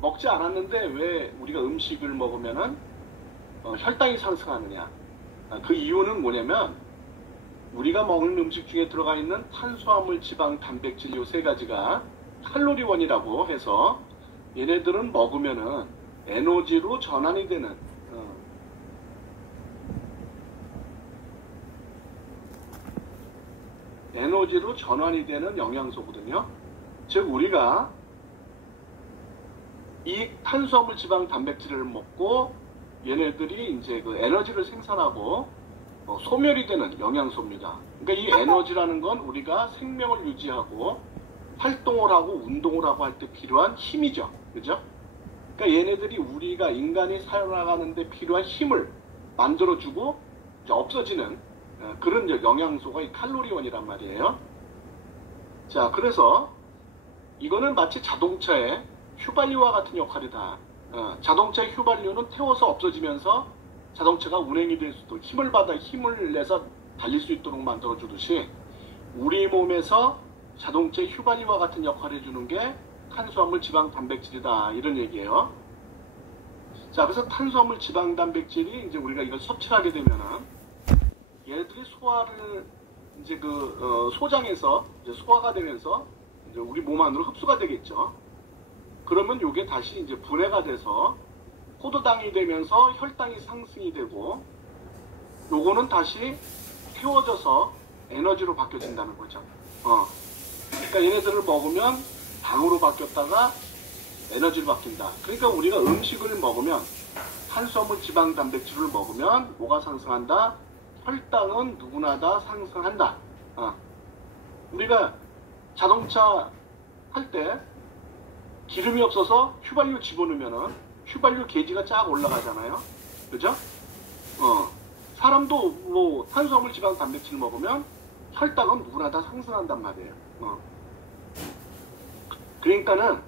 먹지 않았는데 왜 우리가 음식을 먹으면은 혈당이 상승하느냐? 그 이유는 뭐냐면 우리가 먹는 음식 중에 들어가 있는 탄수화물, 지방, 단백질 요 세 가지가 칼로리원이라고 해서 얘네들은 먹으면은 에너지로 전환이 되는 영양소거든요. 즉 우리가 이 탄수화물, 지방, 단백질을 먹고 얘네들이 이제 그 에너지를 생산하고 소멸이 되는 영양소입니다. 그러니까 이 에너지라는 건 우리가 생명을 유지하고 활동을 하고 운동을 하고 할 때 필요한 힘이죠. 그죠? 그러니까 얘네들이 우리가 인간이 살아가는데 필요한 힘을 만들어주고 없어지는 그런 영양소가 이 칼로리원이란 말이에요. 자, 그래서 이거는 마치 자동차의 휘발유와 같은 역할이다. 자동차의 휘발유는 태워서 없어지면서 자동차가 운행이 될 수도 힘을 내서 달릴 수 있도록 만들어주듯이 우리 몸에서 자동차의 휘발유와 같은 역할을 해주는 게 탄수화물, 지방, 단백질이다. 이런 얘기예요. 자, 그래서 탄수화물, 지방, 단백질이 이제 우리가 이걸 섭취를 하게 되면은 얘들이 소화를 이제 소장에서 이제 소화가 되면서 이제 우리 몸 안으로 흡수가 되겠죠. 그러면 이게 다시 이제 분해가 돼서 포도당이 되면서 혈당이 상승이 되고 요거는 다시 태워져서 에너지로 바뀌어진다는 거죠. 그러니까 얘네들을 먹으면 당으로 바뀌었다가 에너지로 바뀐다. 그러니까 우리가 음식을 먹으면 탄수화물, 지방, 단백질을 먹으면 뭐가 상승한다? 혈당은 누구나 다 상승한다. 우리가 자동차 할 때 기름이 없어서 휘발유 집어넣으면은 휘발유 게이지가 쫙 올라가잖아요. 그죠? 사람도 뭐 탄수화물, 지방, 단백질 먹으면 혈당은 누구나 다 상승한단 말이에요. 그러니까는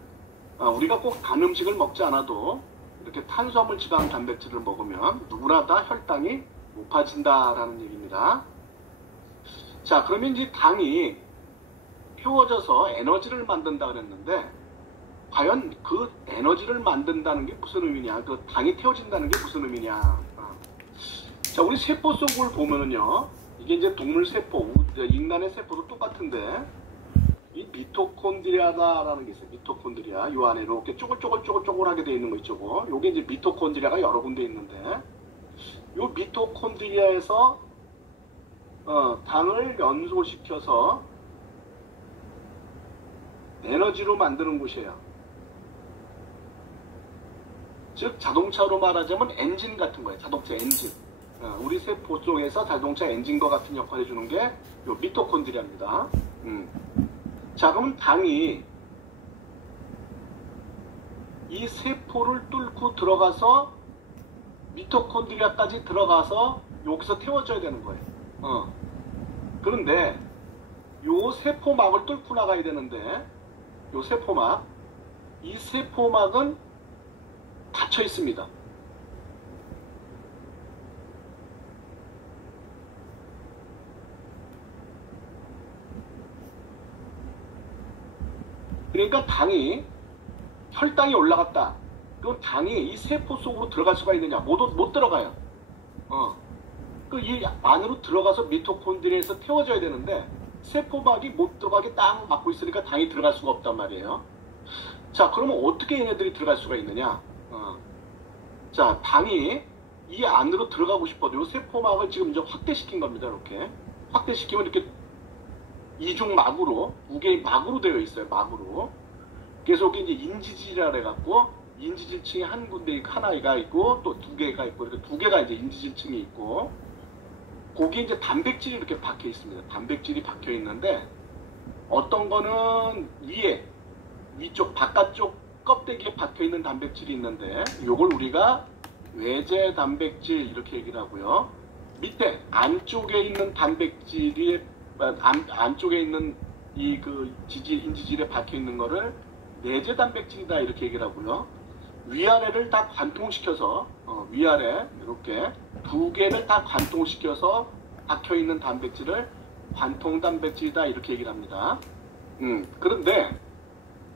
우리가 꼭 단 음식을 먹지 않아도 이렇게 탄수화물, 지방, 단백질을 먹으면 누구나 다 혈당이 높아진다라는 얘기입니다. 자, 그러면 이제 당이 태워져서 에너지를 만든다 그랬는데 과연 그 에너지를 만든다는 게 무슨 의미냐? 그 당이 태워진다는 게 무슨 의미냐? 자, 우리 세포 속을 보면은요, 이게 이제 동물 세포, 인간의 세포도 똑같은데, 이 미토콘드리아라는 게 있어요. 미토콘드리아. 요 안에 이렇게 쪼글쪼글하게 되어 있는 거 있죠. 요게 이제 미토콘드리아가 여러 군데 있는데, 요 미토콘드리아에서, 당을 연소시켜서 에너지로 만드는 곳이에요. 즉 자동차로 말하자면 엔진 같은 거예요. 자동차 엔진. 우리 세포 속에서 자동차 엔진과 같은 역할을 해주는 게 요 미토콘드리아입니다. 자, 그럼 당이 이 세포를 뚫고 들어가서 미토콘드리아까지 들어가서 여기서 태워져야 되는 거예요. 그런데 요 세포막을 뚫고 나가야 되는데 요 세포막, 이 세포막은 닫혀 있습니다. 그러니까 당이 혈당이 올라갔다. 그럼 당이 이 세포 속으로 들어갈 수가 있느냐? 못 들어가요. 이 안으로 들어가서 미토콘드리아에서 태워져야 되는데 세포막이 못 들어가게 딱 막고 있으니까 당이 들어갈 수가 없단 말이에요. 자, 그러면 어떻게 얘네들이 들어갈 수가 있느냐? 자, 당이 이 안으로 들어가고 싶어도 이 세포막을 지금 이제 확대시킨 겁니다. 이렇게 확대시키면 이렇게 이중막으로, 두 개의 막으로 되어 있어요. 막으로. 그래서 이게 이제 인지질이라 해갖고 인지질층이 한 군데 하나가 있고 또 두 개가 있고 이렇게 두 개가 이제 인지질층이 있고, 거기에 이제 단백질이 이렇게 박혀 있습니다. 단백질이 박혀 있는데 어떤 거는 위쪽 바깥쪽 껍데기에 박혀 있는 단백질이 있는데 요걸 우리가 외제 단백질 이렇게 얘기를 하고요. 밑에 안쪽에 있는 단백질이 안쪽에 있는 이 인지질에 박혀 있는 거를 내재 단백질이다 이렇게 얘기를 하고요. 위아래를 다 관통시켜서 위아래 이렇게 두 개를 다 관통시켜서 박혀 있는 단백질을 관통 단백질이다 이렇게 얘기를 합니다. 그런데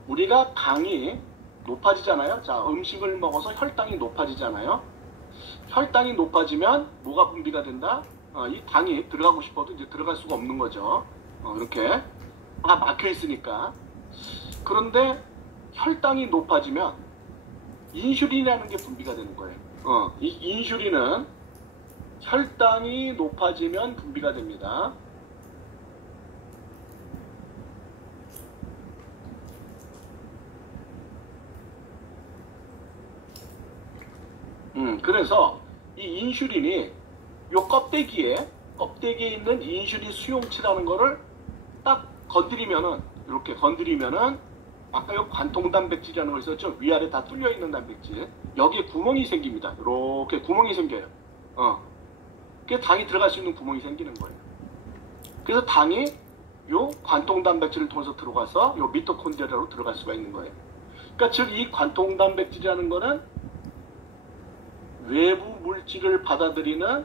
우리가 당이 높아지잖아요. 자, 음식을 먹어서 혈당이 높아지잖아요. 혈당이 높아지면 뭐가 분비가 된다? 이 당이 들어가고 싶어도 이제 들어갈 수가 없는 거죠. 이렇게 다 막혀 있으니까. 그런데 혈당이 높아지면 인슐린이라는 게 분비가 되는 거예요. 이 인슐린은 혈당이 높아지면 분비가 됩니다. 그래서 이 인슐린이 요 껍데기에 있는 인슐린 수용체라는 거를 딱 건드리면은, 이렇게 건드리면은, 아까 요 관통 단백질이라는 거 있었죠? 위아래 다 뚫려 있는 단백질. 여기에 구멍이 생깁니다. 이렇게 구멍이 생겨요. 그게 당이 들어갈 수 있는 구멍이 생기는 거예요. 그래서 당이 요 관통 단백질을 통해서 들어가서 요 미토콘드리아로 들어갈 수가 있는 거예요. 그러니까 즉 이 관통 단백질이라는 거는 외부 물질을 받아들이는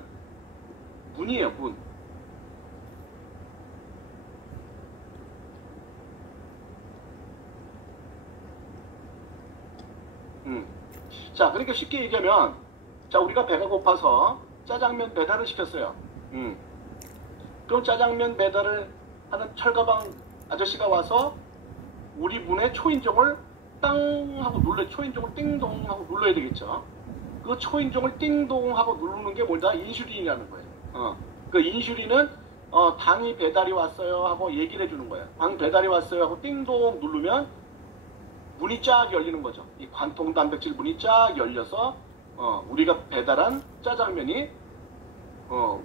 문이에요, 문. 자, 그러니까 쉽게 얘기하면, 자, 우리가 배가 고파서 짜장면 배달을 시켰어요. 그럼 짜장면 배달을 하는 철가방 아저씨가 와서 우리 문에 초인종을 땅 하고 초인종을 띵동 하고 눌러야 되겠죠. 그 초인종을 띵동 하고 누르는 게 뭐다? 인슐린이라는 거예요. 그 인슐린은 당이 배달이 왔어요 하고 얘기를 해주는 거예요. 당 배달이 왔어요 하고 띵동 누르면 문이 쫙 열리는 거죠. 이 관통 단백질 문이 쫙 열려서 우리가 배달한 짜장면이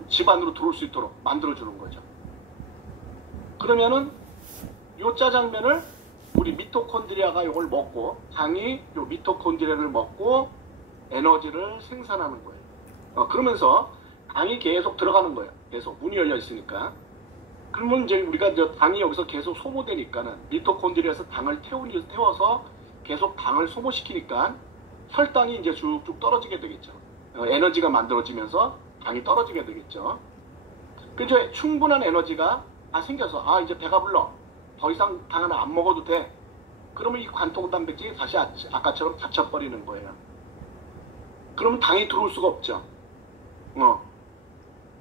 집 안으로 들어올 수 있도록 만들어주는 거죠. 그러면은 요 짜장면을 우리 미토콘드리아가 이걸 먹고, 당이 요 미토콘드리아를 먹고 에너지를 생산하는 거예요. 그러면서 당이 계속 들어가는 거예요. 계속 문이 열려 있으니까. 그러면 이제 우리가 이제 당이 여기서 계속 소모되니까는 미토콘드리아에서 당을 태워서 계속 당을 소모시키니까 혈당이 이제 쭉쭉 떨어지게 되겠죠. 에너지가 만들어지면서 당이 떨어지게 되겠죠. 그래서 충분한 에너지가 다 생겨서 이제 배가 불러. 더 이상 당 하나 안 먹어도 돼. 그러면 이 관통 단백질이 다시 아까처럼 닫혀버리는 거예요. 그러면 당이 들어올 수가 없죠.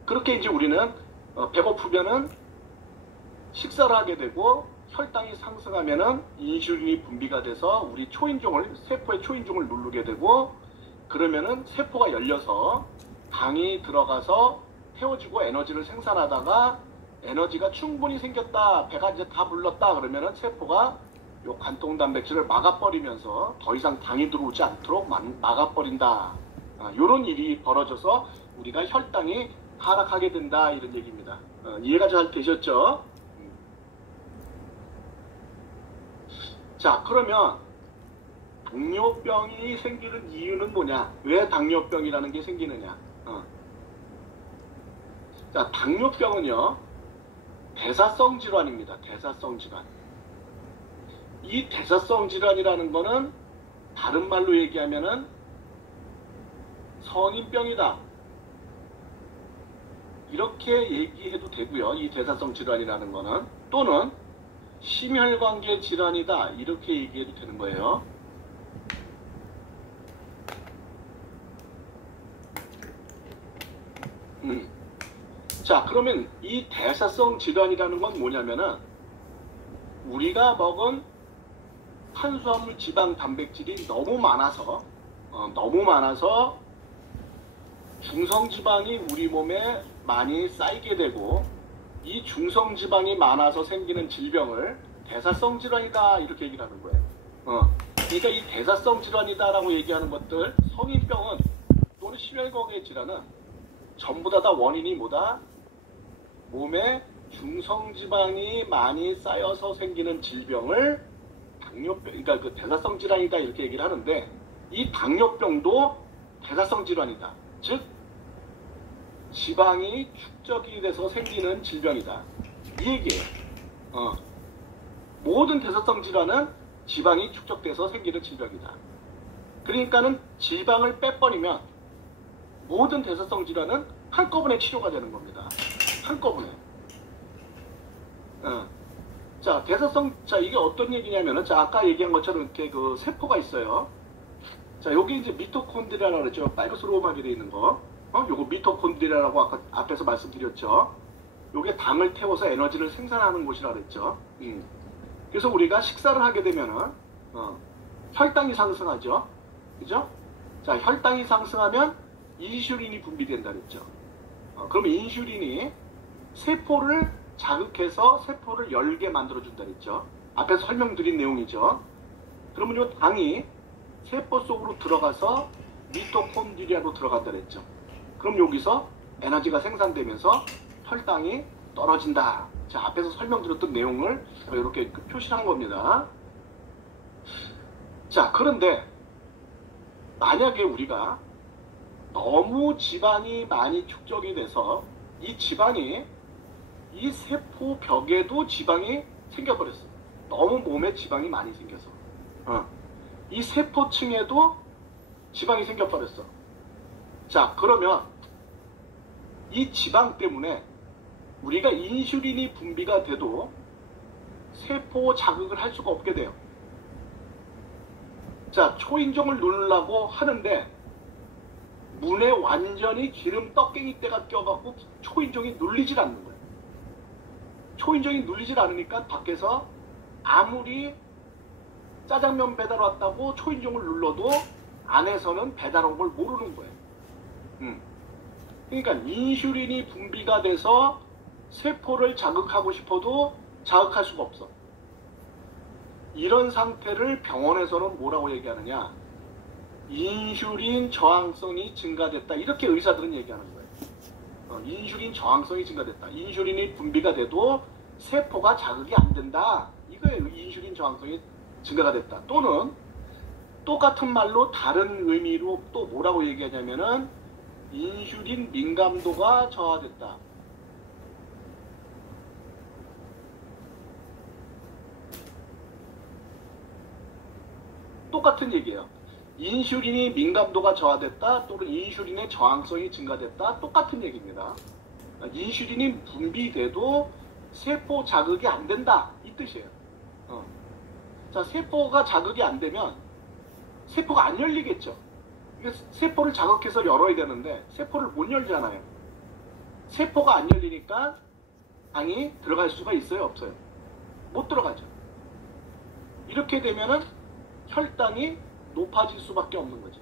그렇게 이제 우리는 배고프면은 식사를 하게 되고 혈당이 상승하면은 인슐린이 분비가 돼서 우리 세포의 초인종을 누르게 되고, 그러면은 세포가 열려서 당이 들어가서 태워지고 에너지를 생산하다가 에너지가 충분히 생겼다, 배가 이제 다 불렀다 그러면은 세포가 요 관통 단백질을 막아버리면서 더 이상 당이 들어오지 않도록 막아버린다. 요런 일이 벌어져서 우리가 혈당이 하락하게 된다, 이런 얘기입니다. 이해가 잘 되셨죠? 자, 그러면 당뇨병이 생기는 이유는 뭐냐? 왜 당뇨병이라는 게 생기느냐? 자, 당뇨병은요, 대사성 질환입니다. 대사성 질환. 이 대사성 질환이라는 거는 다른 말로 얘기하면은 성인병이다, 이렇게 얘기해도 되고요. 이 대사성 질환이라는 거는, 또는 심혈관계 질환이다, 이렇게 얘기해도 되는 거예요. 자, 그러면 이 대사성 질환이라는 건 뭐냐면은 우리가 먹은 탄수화물, 지방, 단백질이 너무 많아서 중성지방이 우리 몸에 많이 쌓이게 되고, 이 중성지방이 많아서 생기는 질병을 대사성 질환이다, 이렇게 얘기를 하는 거예요. 그러니까 이 대사성 질환이다라고 얘기하는 것들, 성인병은 또는 심혈관계 질환은 전부 다 원인이 뭐다? 몸에 중성지방이 많이 쌓여서 생기는 질병을 당뇨병, 그러니까 그 대사성 질환이다, 이렇게 얘기를 하는데, 이 당뇨병도 대사성 질환이다. 즉 지방이 축적이 돼서 생기는 질병이다, 이 얘기예요. 모든 대사성 질환은 지방이 축적돼서 생기는 질병이다. 그러니까는 지방을 빼버리면 모든 대사성 질환은 한꺼번에 치료가 되는 겁니다. 한꺼번에. 자, 대사성, 자, 이게 어떤 얘기냐면은, 자, 아까 얘기한 것처럼 이렇게 그 세포가 있어요. 자, 여기 이제 미토콘드리아라고 그랬죠. 빨간색으로 되어 있는 거. 요거 미토콘드리아라고 아까 앞에서 말씀드렸죠. 요게 당을 태워서 에너지를 생산하는 곳이라고 그랬죠. 그래서 우리가 식사를 하게 되면은, 혈당이 상승하죠. 그죠? 자, 혈당이 상승하면 인슐린이 분비된다 그랬죠. 그럼 인슐린이 세포를 자극해서 세포를 열게 만들어준다 그랬죠. 앞에서 설명드린 내용이죠. 그러면 이 당이 세포 속으로 들어가서 미토콘드리아로 들어간다 그랬죠. 그럼 여기서 에너지가 생산되면서 혈당이 떨어진다. 자, 앞에서 설명드렸던 내용을 이렇게 표시한 겁니다. 자, 그런데 만약에 우리가 너무 지방이 많이 축적이 돼서 이 지방이 이 세포 벽에도 지방이 생겨버렸어요. 너무 몸에 지방이 많이 생겨서 이 세포층에도 지방이 생겨버렸어. 자, 그러면 이 지방 때문에 우리가 인슐린이 분비가 돼도 세포 자극을 할 수가 없게 돼요. 자, 초인종을 누르려고 하는데 문에 완전히 기름 떡갱이때가 껴갖고 초인종이 눌리질 않는 거예요. 초인종이 눌리질 않으니까 밖에서 아무리 짜장면 배달 왔다고 초인종을 눌러도 안에서는 배달 온 걸 모르는 거예요. 그러니까 인슐린이 분비가 돼서 세포를 자극하고 싶어도 자극할 수가 없어. 이런 상태를 병원에서는 뭐라고 얘기하느냐? 인슐린 저항성이 증가됐다. 이렇게 의사들은 얘기하는 거예요. 인슐린 저항성이 증가됐다. 인슐린이 분비가 돼도 세포가 자극이 안 된다. 이거예요. 인슐린 저항성이 증가가 됐다. 또는 똑같은 말로 다른 의미로 또 뭐라고 얘기하냐면은 인슐린 민감도가 저하됐다. 똑같은 얘기예요. 인슐린이 민감도가 저하됐다 또는 인슐린의 저항성이 증가됐다. 똑같은 얘기입니다. 인슐린이 분비돼도 세포 자극이 안 된다. 이 뜻이에요. 자, 세포가 자극이 안 되면 세포가 안 열리겠죠. 세포를 자극해서 열어야 되는데 세포를 못 열잖아요. 세포가 안 열리니까 당이 들어갈 수가 있어요? 없어요? 못 들어가죠. 이렇게 되면은 혈당이 높아질 수밖에 없는 거죠.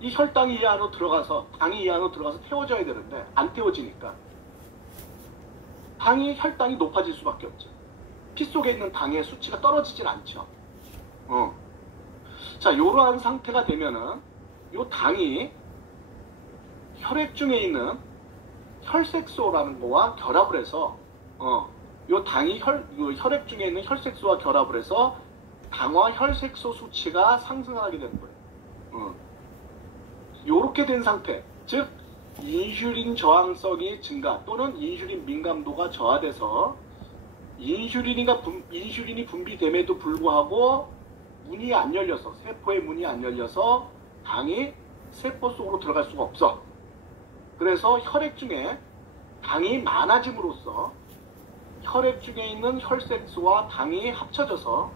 이 혈당이 이 안으로 들어가서 당이 이 안으로 들어가서 태워져야 되는데 안 태워지니까 혈당이 높아질 수밖에 없죠. 피 속에 있는 당의 수치가 떨어지진 않죠. 자, 이러한 상태가 되면은 이 당이 혈액 중에 있는 혈색소라는 거와 결합을 해서 이 당이 혈액 중에 있는 혈색소와 결합을 해서 당화 혈색소 수치가 상승하게 되는 거예요. 이렇게 된 상태, 즉 인슐린 저항성이 증가 또는 인슐린 민감도가 저하돼서 인슐린이 분비됨에도 불구하고 문이 안 열려서 세포의 문이 안 열려서 당이 세포 속으로 들어갈 수가 없어. 그래서 혈액 중에 당이 많아짐으로써 혈액 중에 있는 혈색소와 당이 합쳐져서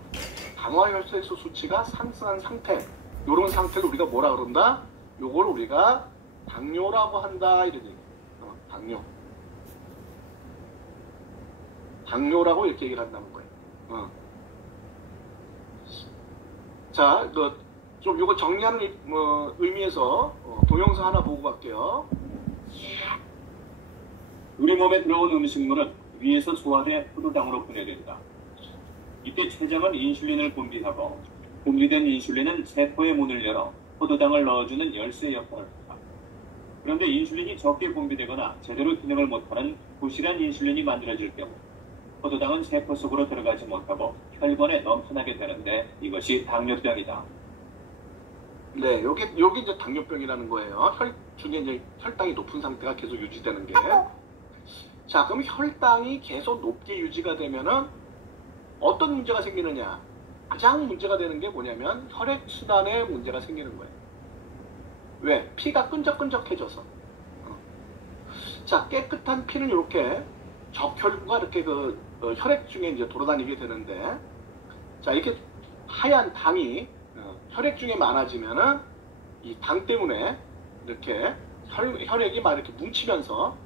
당화 혈색소 수치가 상승한 상태, 이런 상태를 우리가 뭐라 그런다? 요걸 우리가 당뇨라고 한다. 이런 얘기. 당뇨라고 이렇게 얘기를 한다는 거예요. 자, 좀 요거 정리하는 의미에서 동영상 하나 보고 갈게요. 우리 몸에 들어온 음식물은 위에서 소화돼 포도당으로 분해된다. 이때 췌장은 인슐린을 분비하고 분비된 인슐린은 세포의 문을 열어 포도당을 넣어주는 열쇠 역할을 한다. 그런데 인슐린이 적게 분비되거나 제대로 기능을 못하는 부실한 인슐린이 만들어질 경우 포도당은 세포 속으로 들어가지 못하고 혈관에 넘쳐나게 되는데 이것이 당뇨병이다. 네, 요게 이제 당뇨병이라는 거예요. 혈 중에 이제 혈당이 높은 상태가 계속 유지되는 게. 자, 그럼 혈당이 계속 높게 유지가 되면은 어떤 문제가 생기느냐? 가장 문제가 되는 게 뭐냐면 혈액순환에 문제가 생기는 거예요. 왜? 피가 끈적끈적해져서. 자, 깨끗한 피는 이렇게 적혈구가 이렇게 혈액 중에 이제 돌아다니게 되는데, 자, 이렇게 하얀 당이 혈액 중에 많아지면은 이 당 때문에 이렇게 혈액이 막 이렇게 뭉치면서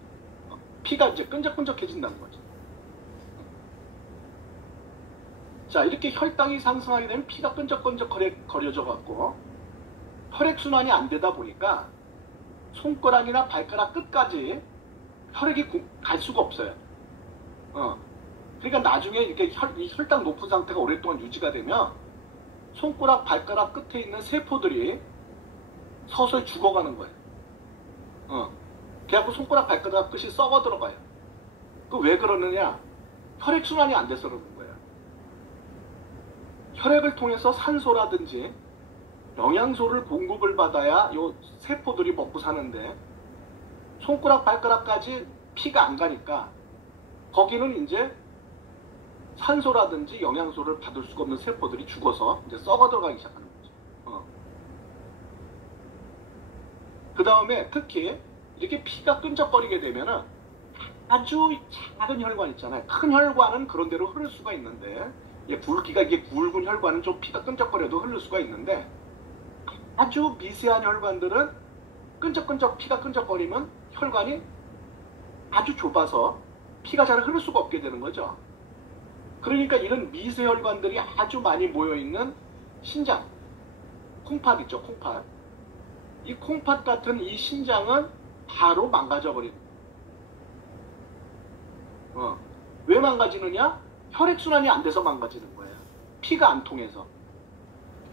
피가 이제 끈적끈적해진다는 거죠. 자, 이렇게 혈당이 상승하게 되면 피가 끈적끈적거려져 갖고 혈액순환이 안 되다 보니까 손가락이나 발가락 끝까지 혈액이 갈 수가 없어요. 그러니까 나중에 이렇게 이 혈당 높은 상태가 오랫동안 유지가 되면 손가락, 발가락 끝에 있는 세포들이 서서히 죽어가는 거예요. 그래갖고 손가락, 발가락 끝이 썩어 들어가요. 그 왜 그러느냐? 혈액순환이 안 돼서 그러는 거예요. 혈액을 통해서 산소라든지 영양소를 공급을 받아야 요 세포들이 먹고 사는데 손가락, 발가락까지 피가 안 가니까 거기는 이제 산소라든지 영양소를 받을 수가 없는 세포들이 죽어서 이제 썩어 들어가기 시작하는 거죠. 그 다음에 특히 이렇게 피가 끈적거리게 되면은 아주 작은 혈관 있잖아요. 큰 혈관은 그런 대로 흐를 수가 있는데, 굵기가 이게 굵은 혈관은 좀 피가 끈적거려도 흐를 수가 있는데, 아주 미세한 혈관들은 피가 끈적거리면 혈관이 아주 좁아서 피가 잘 흐를 수가 없게 되는 거죠. 그러니까 이런 미세 혈관들이 아주 많이 모여있는 신장, 콩팥 있죠, 콩팥. 이 콩팥 같은 이 신장은 바로 망가져버립니다. 왜 망가지느냐? 혈액순환이 안 돼서 망가지는 거예요. 피가 안 통해서.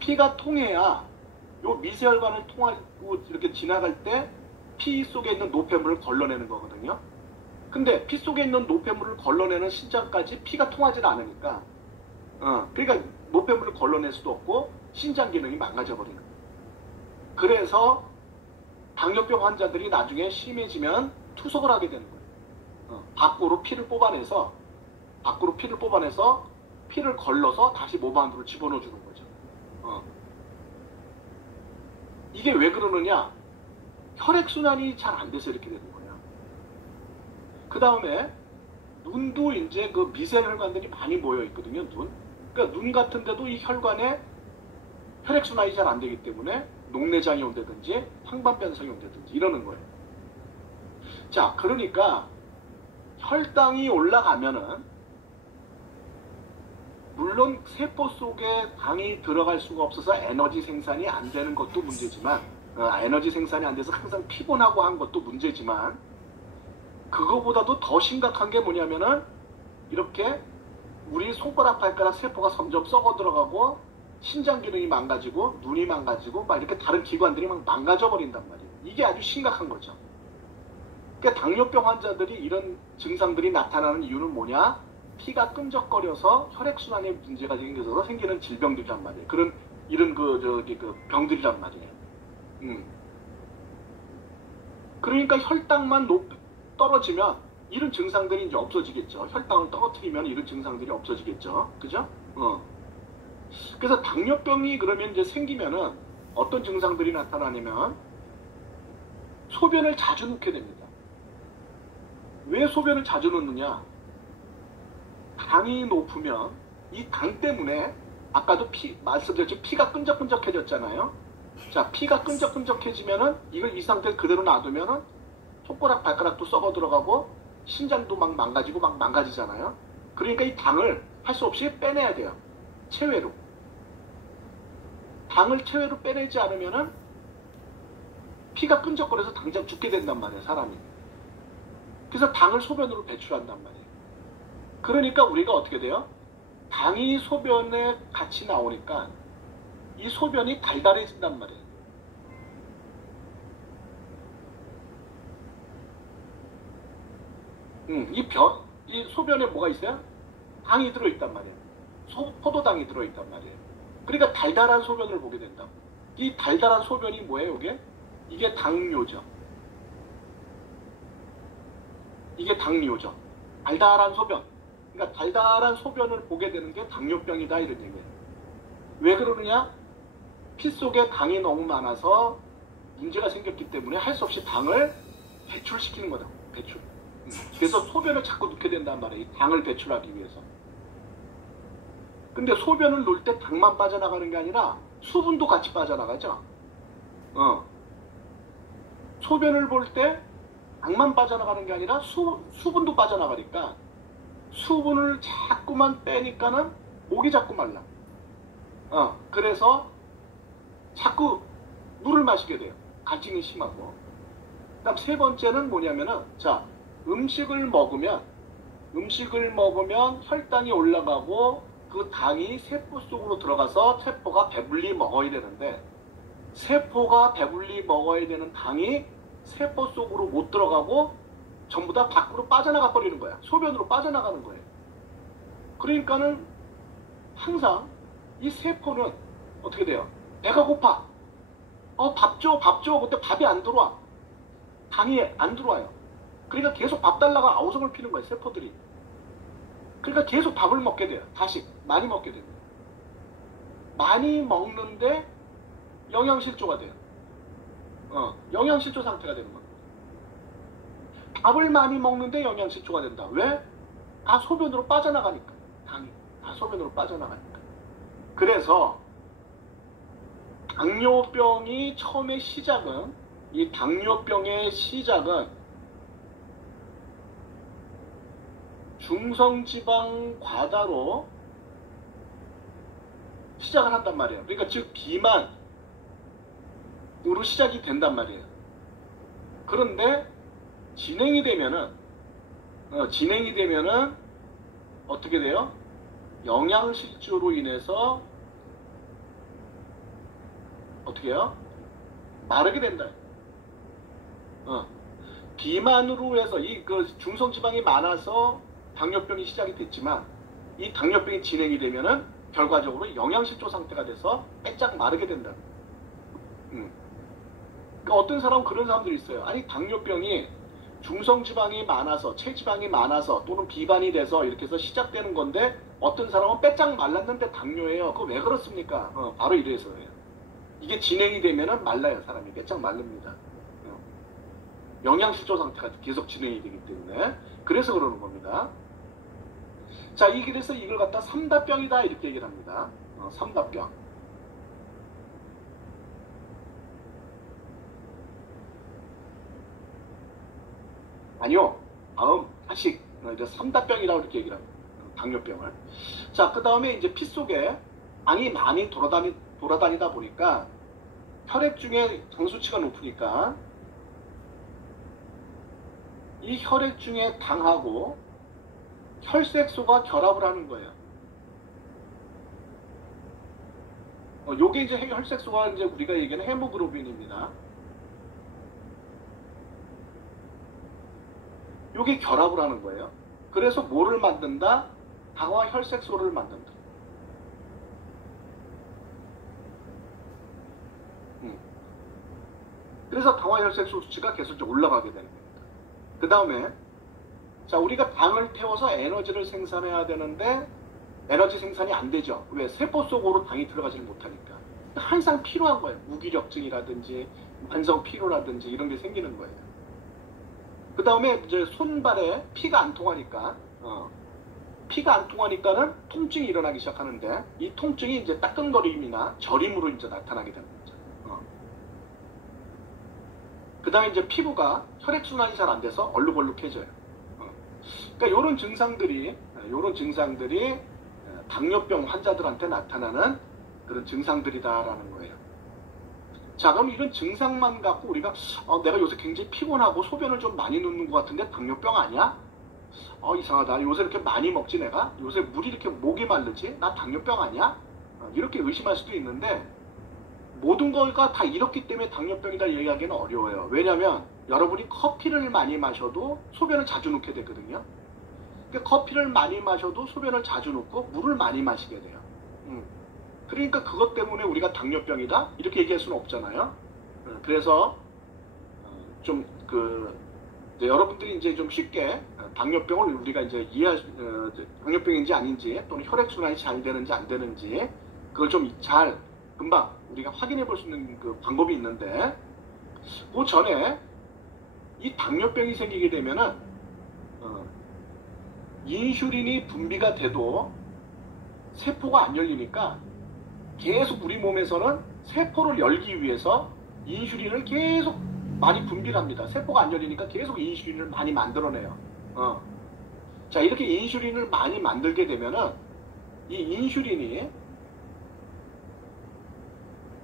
피가 통해야 요 미세혈관을 통하고 이렇게 지나갈 때 피 속에 있는 노폐물을 걸러내는 거거든요. 근데 피 속에 있는 노폐물을 걸러내는 신장까지 피가 통하지 않으니까, 그러니까 노폐물을 걸러낼 수도 없고 신장 기능이 망가져버리는 거예요. 그래서 당뇨병 환자들이 나중에 심해지면 투석을 하게 되는 거예요. 밖으로 피를 뽑아내서 피를 걸러서 다시 몸 안으로 집어넣어 주는 거죠. 이게 왜 그러느냐? 혈액순환이 잘 안 돼서 이렇게 되는 거예요. 그 다음에 눈도 이제 그 미세혈관들이 많이 모여 있거든요. 그러니까 눈 같은 데도 이 혈관에 혈액순환이 잘 안 되기 때문에 녹내장이 온다든지 황반변성이 온다든지 이러는 거예요. 자, 그러니까 혈당이 올라가면은 물론 세포 속에 당이 들어갈 수가 없어서 에너지 생산이 안 되는 것도 문제지만, 에너지 생산이 안 돼서 항상 피곤하고 한 것도 문제지만, 그거보다도 더 심각한 게 뭐냐면은 이렇게 우리 손가락, 발가락 세포가 점점 썩어 들어가고 신장 기능이 망가지고 눈이 망가지고 막 이렇게 다른 기관들이 막 망가져 버린단 말이에요. 이게 아주 심각한 거죠. 그러니까 당뇨병 환자들이 이런 증상들이 나타나는 이유는 뭐냐? 피가 끈적거려서 혈액순환에 문제가 생겨서 생기는 질병들이란 말이에요. 이런 병들이란 말이에요. 그러니까 혈당만 떨어지면 이런 증상들이 이제 없어지겠죠. 혈당을 떨어뜨리면 이런 증상들이 없어지겠죠. 그죠? 그래서 당뇨병이 그러면 이제 생기면은 어떤 증상들이 나타나냐면 소변을 자주 넣게 됩니다. 왜 소변을 자주 넣느냐? 당이 높으면 이 당 때문에 아까도 말씀드렸죠. 피가 끈적끈적해졌잖아요. 자, 피가 끈적끈적해지면은 이걸 이 상태를 그대로 놔두면은 손가락, 발가락도 썩어 들어가고 신장도 막 망가지고 막 망가지잖아요. 그러니까 이 당을 할 수 없이 빼내야 돼요. 체외로. 당을 체외로 빼내지 않으면은 피가 끈적거려서 당장 죽게 된단 말이에요, 사람이. 그래서 당을 소변으로 배출한단 말이에요. 그러니까 우리가 어떻게 돼요? 당이 소변에 같이 나오니까 이 소변이 달달해진단 말이에요. 이 소변에 뭐가 있어요? 당이 들어있단 말이에요. 포도당이 들어있단 말이에요. 그러니까 달달한 소변을 보게 된다. 이 달달한 소변이 뭐예요, 이게 당뇨죠. 이게 당뇨죠. 달달한 소변. 그러니까 달달한 소변을 보게 되는 게 당뇨병이다, 이런 얘기예요. 왜 그러느냐? 피 속에 당이 너무 많아서 문제가 생겼기 때문에 할 수 없이 당을 배출시키는 거다. 배출. 그래서 소변을 자꾸 넣게 된단 말이에요. 이 당을 배출하기 위해서. 근데 소변을 놓을 때 당만 빠져나가는 게 아니라 수분도 같이 빠져나가죠. 소변을 볼 때 당만 빠져나가는 게 아니라 수분도 빠져나가니까 수분을 자꾸만 빼니까는 목이 자꾸 말라. 그래서 자꾸 물을 마시게 돼요. 갈증이 심하고. 그다음 세 번째는 뭐냐면은, 자, 음식을 먹으면 혈당이 올라가고 그 당이 세포 속으로 들어가서 세포가 배불리 먹어야 되는데, 세포가 배불리 먹어야 되는 당이 세포 속으로 못 들어가고 전부 다 밖으로 빠져나가 버리는 거야. 소변으로 빠져나가는 거예요. 그러니까는 항상 이 세포는 어떻게 돼요? 배가 고파. 밥 줘. 그때 밥이 안 들어와. 당이 안 들어와요. 그러니까 계속 밥 달라고 아우성을 피는 거예요, 세포들이. 그러니까 계속 밥을 먹게 돼요. 다시 많이 먹게 됩니다. 많이 먹는데 영양실조가 돼요. 영양실조 상태가 되는 겁니다. 밥을 많이 먹는데 영양실조가 된다. 왜? 다 소변으로 빠져나가니까. 당이 다 소변으로 빠져나가니까. 그래서 당뇨병이 처음에 시작은, 이 당뇨병의 시작은 중성지방 과다로 시작을 한단 말이에요. 그러니까 즉 비만으로 시작이 된단 말이에요. 그런데 진행이 되면은 어떻게 돼요? 영양실조로 인해서 어떻게 해요? 마르게 된다. 비만으로 해서 중성지방이 많아서 당뇨병이 시작이 됐지만, 이 당뇨병이 진행이 되면은 결과적으로 영양실조 상태가 돼서 빼짝 마르게 된다. 그러니까 어떤 사람은 그런 사람들이 있어요. 아니, 당뇨병이 중성지방이 많아서, 체지방이 많아서, 또는 비만이 돼서 이렇게 해서 시작되는 건데, 어떤 사람은 빼짝 말랐는데 당뇨예요. 그거 왜 그렇습니까? 바로 이래서예요. 이게 진행이 되면은 말라요. 사람이 빼짝 마릅니다. 영양실조 상태가 계속 진행이 되기 때문에. 그래서 그러는 겁니다. 자, 그래서 이걸 갖다 삼다병이다 이렇게 얘기를 합니다. 삼다병. 아니요. 다시 삼다병이라고 이렇게 얘기를 합니다. 당뇨병을. 자, 그 다음에 이제 피 속에 당이 많이 돌아다니다 보니까 혈액 중에 당 수치가 높으니까 이 혈액 중에 당하고 혈색소가 결합을 하는 거예요. 요게 이제 혈색소가 이제 우리가 얘기하는 헤모글로빈입니다. 요게 결합을 하는 거예요. 그래서 뭐를 만든다? 당화 혈색소를 만든다. 그래서 당화 혈색소 수치가 계속 올라가게 되는 겁니다. 그 다음에, 자, 우리가 당을 태워서 에너지를 생산해야 되는데 에너지 생산이 안 되죠. 왜? 세포 속으로 당이 들어가지를 못하니까. 항상 필요한 거예요. 무기력증이라든지 만성 피로라든지 이런 게 생기는 거예요. 그 다음에 이제 손발에 피가 안 통하니까 는 통증이 일어나기 시작하는데, 이 통증이 이제 따끔거림이나 저림으로 이제 나타나게 되는 거죠. 그 다음에 이제 피부가 혈액순환이 잘 안 돼서 얼룩얼룩해져요. 그러니까 이런 증상들이 당뇨병 환자들한테 나타나는 그런 증상들이다라는 거예요. 자, 그럼 이런 증상만 갖고 우리가 내가 요새 굉장히 피곤하고 소변을 좀 많이 넣는 것 같은데 당뇨병 아니야? 이상하다. 요새 이렇게 많이 먹지 내가? 요새 물이 이렇게 목이 마르지? 나 당뇨병 아니야? 이렇게 의심할 수도 있는데, 모든 거가 다 이렇기 때문에 당뇨병이다 얘기하기는 어려워요. 왜냐하면 여러분이 커피를 많이 마셔도 소변을 자주 넣게 되거든요. 그러니까 커피를 많이 마셔도 소변을 자주 넣고 물을 많이 마시게 돼요. 그러니까 그것 때문에 우리가 당뇨병이다 이렇게 얘기할 수는 없잖아요. 그래서 여러분들이 이제 좀 쉽게 당뇨병을 우리가 이제 당뇨병인지 아닌지, 또는 혈액순환이 잘 되는지 안 되는지, 그걸 좀 잘 금방 우리가 확인해 볼 수 있는 그 방법이 있는데, 그 전에 이 당뇨병이 생기게 되면은 인슐린이 분비가 돼도 세포가 안 열리니까 계속 우리 몸에서는 세포를 열기 위해서 인슐린을 계속 많이 분비를 합니다. 세포가 안 열리니까 계속 인슐린을 많이 만들어내요. 자, 이렇게 인슐린을 많이 만들게 되면은 이 인슐린이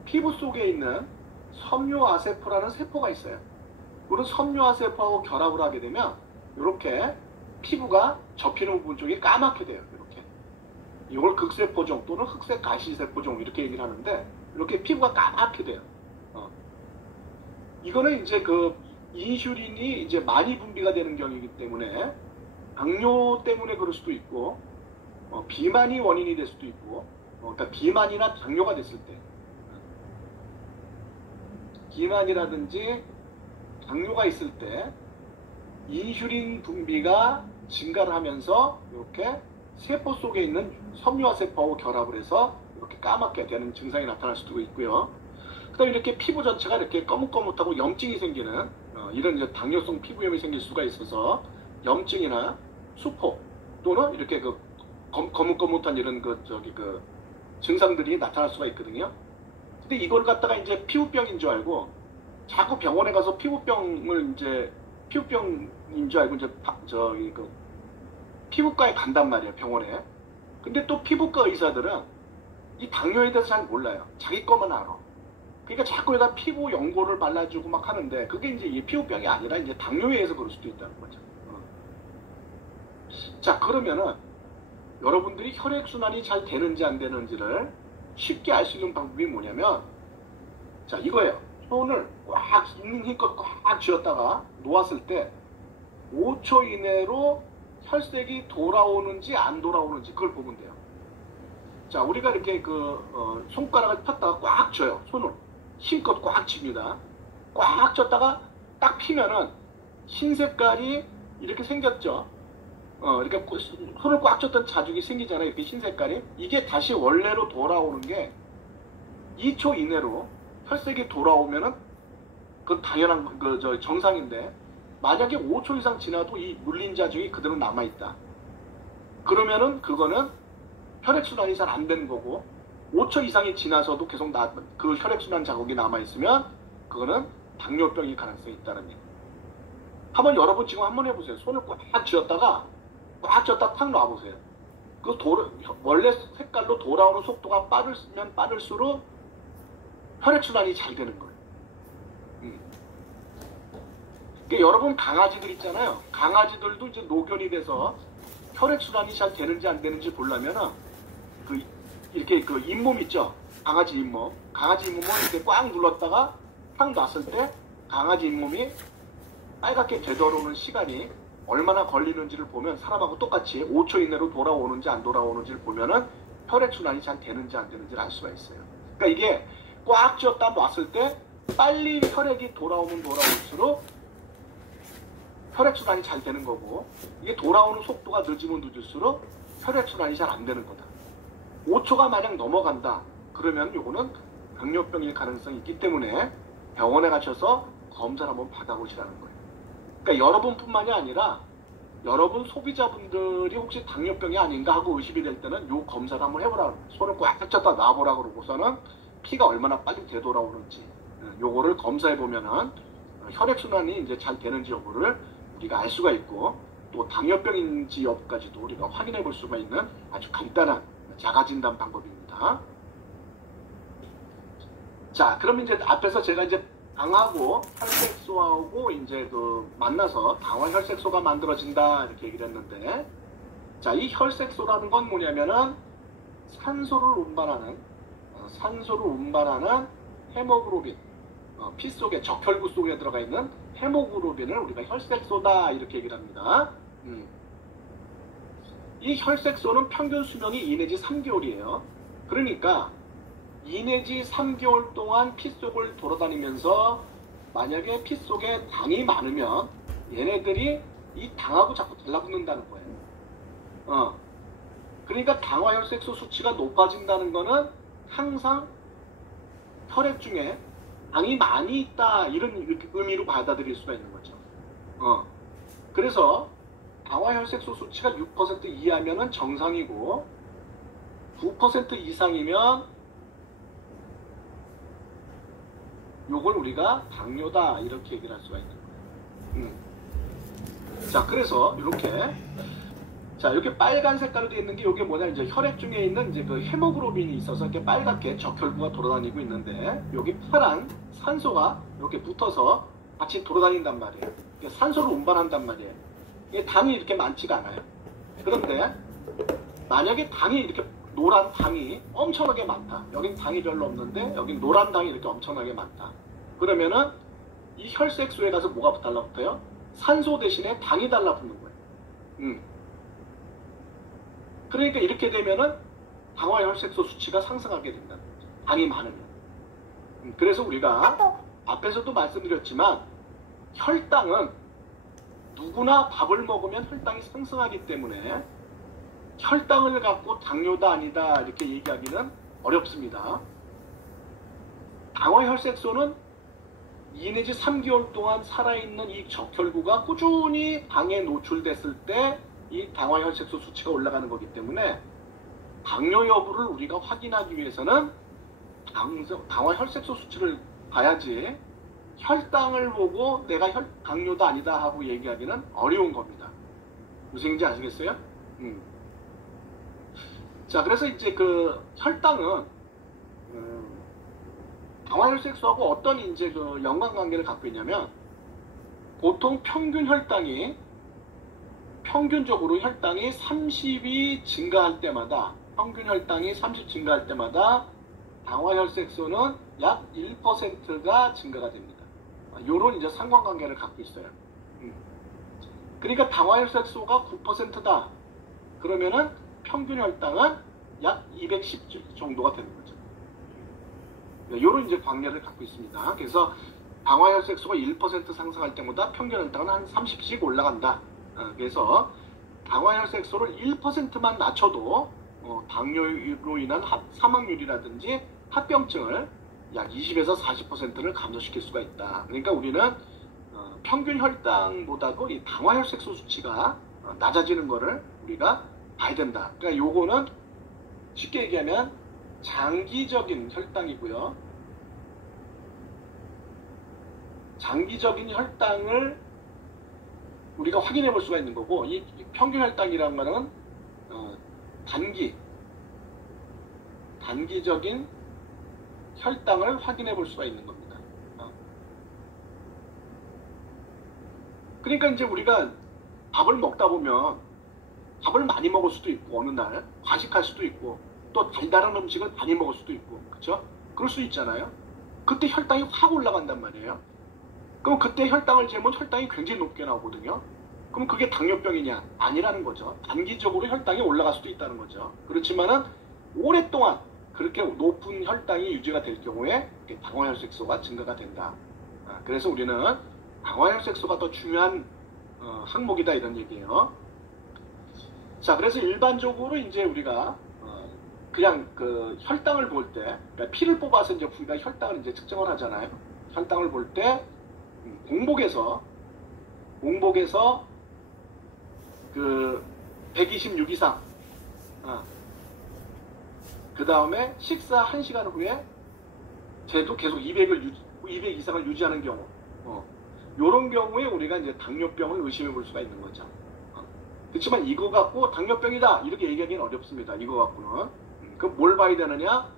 피부 속에 있는 섬유아세포라는 세포가 있어요. 그런 섬유아세포하고 결합을 하게 되면 이렇게 피부가 접히는 부분 쪽이 까맣게 돼요. 이렇게. 이걸 극세포종 또는 흑색 가시세포종 이렇게 얘기를 하는데 이렇게 피부가 까맣게 돼요. 이거는 이제 그 인슐린이 이제 많이 분비가 되는 경우이기 때문에 당뇨 때문에 그럴 수도 있고 비만이 원인이 될 수도 있고 그러니까 비만이나 당뇨가 됐을 때 비만이라든지 당뇨가 있을 때 인슐린 분비가 증가를 하면서 이렇게 세포 속에 있는 섬유화세포하고 결합을 해서 이렇게 까맣게 되는 증상이 나타날 수도 있고요. 그 다음에 이렇게 피부 전체가 이렇게 거뭇거뭇하고 염증이 생기는 이런 이제 당뇨성 피부염이 생길 수가 있어서 염증이나 수포 또는 이렇게 그 거뭇거뭇한 이런 그 증상들이 나타날 수가 있거든요. 근데 이걸 갖다가 이제 피부병인 줄 알고 자꾸 병원에 가서 피부병인 줄 알고 이제 피부과에 간단 말이에요, 병원에. 근데 또 피부과 의사들은 이 당뇨에 대해서 잘 몰라요. 자기 거만 알아. 그러니까 자꾸 여기다 피부 연고를 발라주고 막 하는데 그게 이제 이 피부병이 아니라 이제 당뇨에 의해서 그럴 수도 있다는 거죠. 자, 그러면은 여러분들이 혈액순환이 잘 되는지 안 되는지를 쉽게 알 수 있는 방법이 뭐냐면 자, 이거예요. 손을 꽉 있는 힘껏 꽉 쥐었다가 놓았을 때 5초 이내로 혈색이 돌아오는지 안 돌아오는지 그걸 보면 돼요. 자, 우리가 이렇게 손가락을 폈다가 꽉 쥐어요. 손을 힘껏 꽉 쥡니다. 꽉 쥐었다가 딱 피면은 흰 색깔이 이렇게 생겼죠. 이렇게 손을 꽉 쥐었던 자국이 생기잖아요. 이렇게 흰 색깔이. 이게 다시 원래로 돌아오는 게 2초 이내로 혈색이 돌아오면은 그건 당연한 정상인데 만약에 5초 이상 지나도 이 물린 자국이 그대로 남아있다. 그러면은 그거는 혈액순환이 잘 안 되는 거고 5초 이상이 지나서도 계속 그 혈액순환 자국이 남아있으면 그거는 당뇨병일 가능성이 있다는 얘기. 한번 여러분 지금 한번 해보세요. 손을 꽉 쥐었다가 탁 놔보세요. 원래 색깔로 돌아오는 속도가 빠르면 빠를수록 혈액순환이 잘 되는 거예요. 그러니까 여러분 강아지들 있잖아요. 강아지들도 이제 노견이 돼서 혈액순환이 잘 되는지 안 되는지 보려면은 이렇게 잇몸 있죠. 강아지 잇몸을 이렇게 꽉 눌렀다가 탁 놨을 때 강아지 잇몸이 빨갛게 되돌아오는 시간이 얼마나 걸리는지를 보면 사람하고 똑같이 5초 이내로 돌아오는지 안 돌아오는지를 보면은 혈액순환이 잘 되는지 안 되는지를 알 수가 있어요. 그러니까 이게 꽉 쥐었다 놨을 때 빨리 혈액이 돌아오면 돌아올수록 혈액순환이 잘 되는 거고 이게 돌아오는 속도가 늦으면 늦을수록 혈액순환이 잘 안 되는 거다. 5초가 만약 넘어간다. 그러면 이거는 당뇨병일 가능성이 있기 때문에 병원에 가셔서 검사를 한번 받아보시라는 거예요. 그러니까 여러분뿐만이 아니라 여러분 소비자분들이 혹시 당뇨병이 아닌가 하고 의심이 될 때는 이 검사를 한번 해보라고 손을 꽉 잡다 놔보라고 그러고서는 피가 얼마나 빨리 되돌아오는지 요거를 검사해보면은 혈액순환이 이제 잘 되는지 여부를 우리가 알 수가 있고 또 당뇨병인지 여부까지도 우리가 확인해 볼 수가 있는 아주 간단한 자가진단 방법입니다. 자, 그럼 이제 앞에서 제가 이제 당하고 혈색소하고 이제 만나서 당화 혈색소가 만들어진다 이렇게 얘기를 했는데 자, 이 혈색소라는 건 뭐냐면은 산소를 운반하는 헤모글로빈 피 속에 적혈구 속에 들어가 있는 헤모글로빈을 우리가 혈색소다 이렇게 얘기를 합니다. 이 혈색소는 평균 수명이 2 내지 3개월이에요. 그러니까 2 내지 3개월 동안 피 속을 돌아다니면서 만약에 피 속에 당이 많으면 얘네들이 이 당하고 자꾸 달라붙는다는 거예요. 그러니까 당화혈색소 수치가 높아진다는 거는 항상 혈액 중에 당이 많이 있다 이런 의미로 받아들일 수가 있는 거죠. 그래서 당화혈색소 수치가 6% 이하면은 정상이고 9% 이상이면 요걸 우리가 당뇨다 이렇게 얘기를 할 수가 있는 거예요. 자, 그래서 이렇게 빨간 색깔로 되어 있는 게 이게 뭐냐, 이제 혈액 중에 있는 이제 그 헤모글로빈이 있어서 이렇게 빨갛게 적혈구가 돌아다니고 있는데, 여기 파란 산소가 이렇게 붙어서 같이 돌아다닌단 말이에요. 산소를 운반한단 말이에요. 이게 당이 이렇게 많지가 않아요. 그런데 만약에 당이 이렇게 노란 당이 엄청나게 많다. 여긴 당이 별로 없는데 여긴 노란 당이 이렇게 엄청나게 많다. 그러면은 이 혈색소에 가서 뭐가 달라붙어요? 산소 대신에 당이 달라붙는 거예요. 그러니까 이렇게 되면은 당화 혈색소 수치가 상승하게 된다. 당이 많으면. 그래서 우리가 앞에서도 말씀드렸지만 혈당은 누구나 밥을 먹으면 혈당이 상승하기 때문에 혈당을 갖고 당뇨다 아니다 이렇게 얘기하기는 어렵습니다. 당화 혈색소는 2 내지 3개월 동안 살아있는 이 적혈구가 꾸준히 당에 노출됐을 때 이 당화 혈색소 수치가 올라가는 거기 때문에 당뇨 여부를 우리가 확인하기 위해서는 당화 혈색소 수치를 봐야지 혈당을 보고 내가 당뇨다 아니다 하고 얘기하기는 어려운 겁니다. 무슨 얘기인지 아시겠어요? 자, 그래서 이제 그 혈당은 당화혈색소하고 어떤 이제 그 연관관계를 갖고 있냐면, 보통 평균적으로 혈당이 30이 증가할 때마다, 평균 혈당이 30 증가할 때마다 당화혈색소는 약 1%가 증가가 됩니다. 요런 이제 상관관계를 갖고 있어요. 그러니까 당화혈색소가 9%다. 그러면은 평균 혈당은 약 210 정도가 되는 거죠. 요런 이제 관계를 갖고 있습니다. 그래서 당화혈색소가 1% 상승할 때마다 평균 혈당은 한 30씩 올라간다. 그래서 당화혈색소를 1%만 낮춰도 당뇨로 인한 사망률이라든지 합병증을 약 20에서 40%를 감소시킬 수가 있다. 그러니까 우리는 평균 혈당보다도 이 당화혈색소 수치가 낮아지는 거를 우리가 봐야 된다. 그러니까 요거는 쉽게 얘기하면 장기적인 혈당이고요. 장기적인 혈당을 우리가 확인해 볼 수가 있는 거고, 이 평균 혈당이라는 말은 단기적인 혈당을 확인해 볼 수가 있는 겁니다. 그러니까 이제 우리가 밥을 먹다 보면 밥을 많이 먹을 수도 있고, 어느 날 과식할 수도 있고, 또 달달한 음식을 많이 먹을 수도 있고, 그렇죠? 그럴 수 있잖아요. 그때 혈당이 확 올라간단 말이에요. 그럼 그때 혈당을 재면 혈당이 굉장히 높게 나오거든요. 그럼 그게 당뇨병이냐? 아니라는 거죠. 단기적으로 혈당이 올라갈 수도 있다는 거죠. 그렇지만은 오랫동안 그렇게 높은 혈당이 유지가 될 경우에 당화혈색소가 증가가 된다. 그래서 우리는 당화혈색소가 더 중요한 항목이다 이런 얘기예요. 자, 그래서 일반적으로 이제 우리가 그냥 그 혈당을 볼 때, 그러니까 피를 뽑아서 이제 우리가 혈당을 이제 측정을 하잖아요. 혈당을 볼 때 공복에서 그 126 이상, 그 다음에 식사 1시간 후에 쟤도 계속 200 이상을 유지하는 경우, 요런 경우에 우리가 이제 당뇨병을 의심해 볼 수가 있는 거죠. 그렇지만 이거 갖고 당뇨병이다 이렇게 얘기하기는 어렵습니다. 이거 갖고는. 그럼 뭘 봐야 되느냐?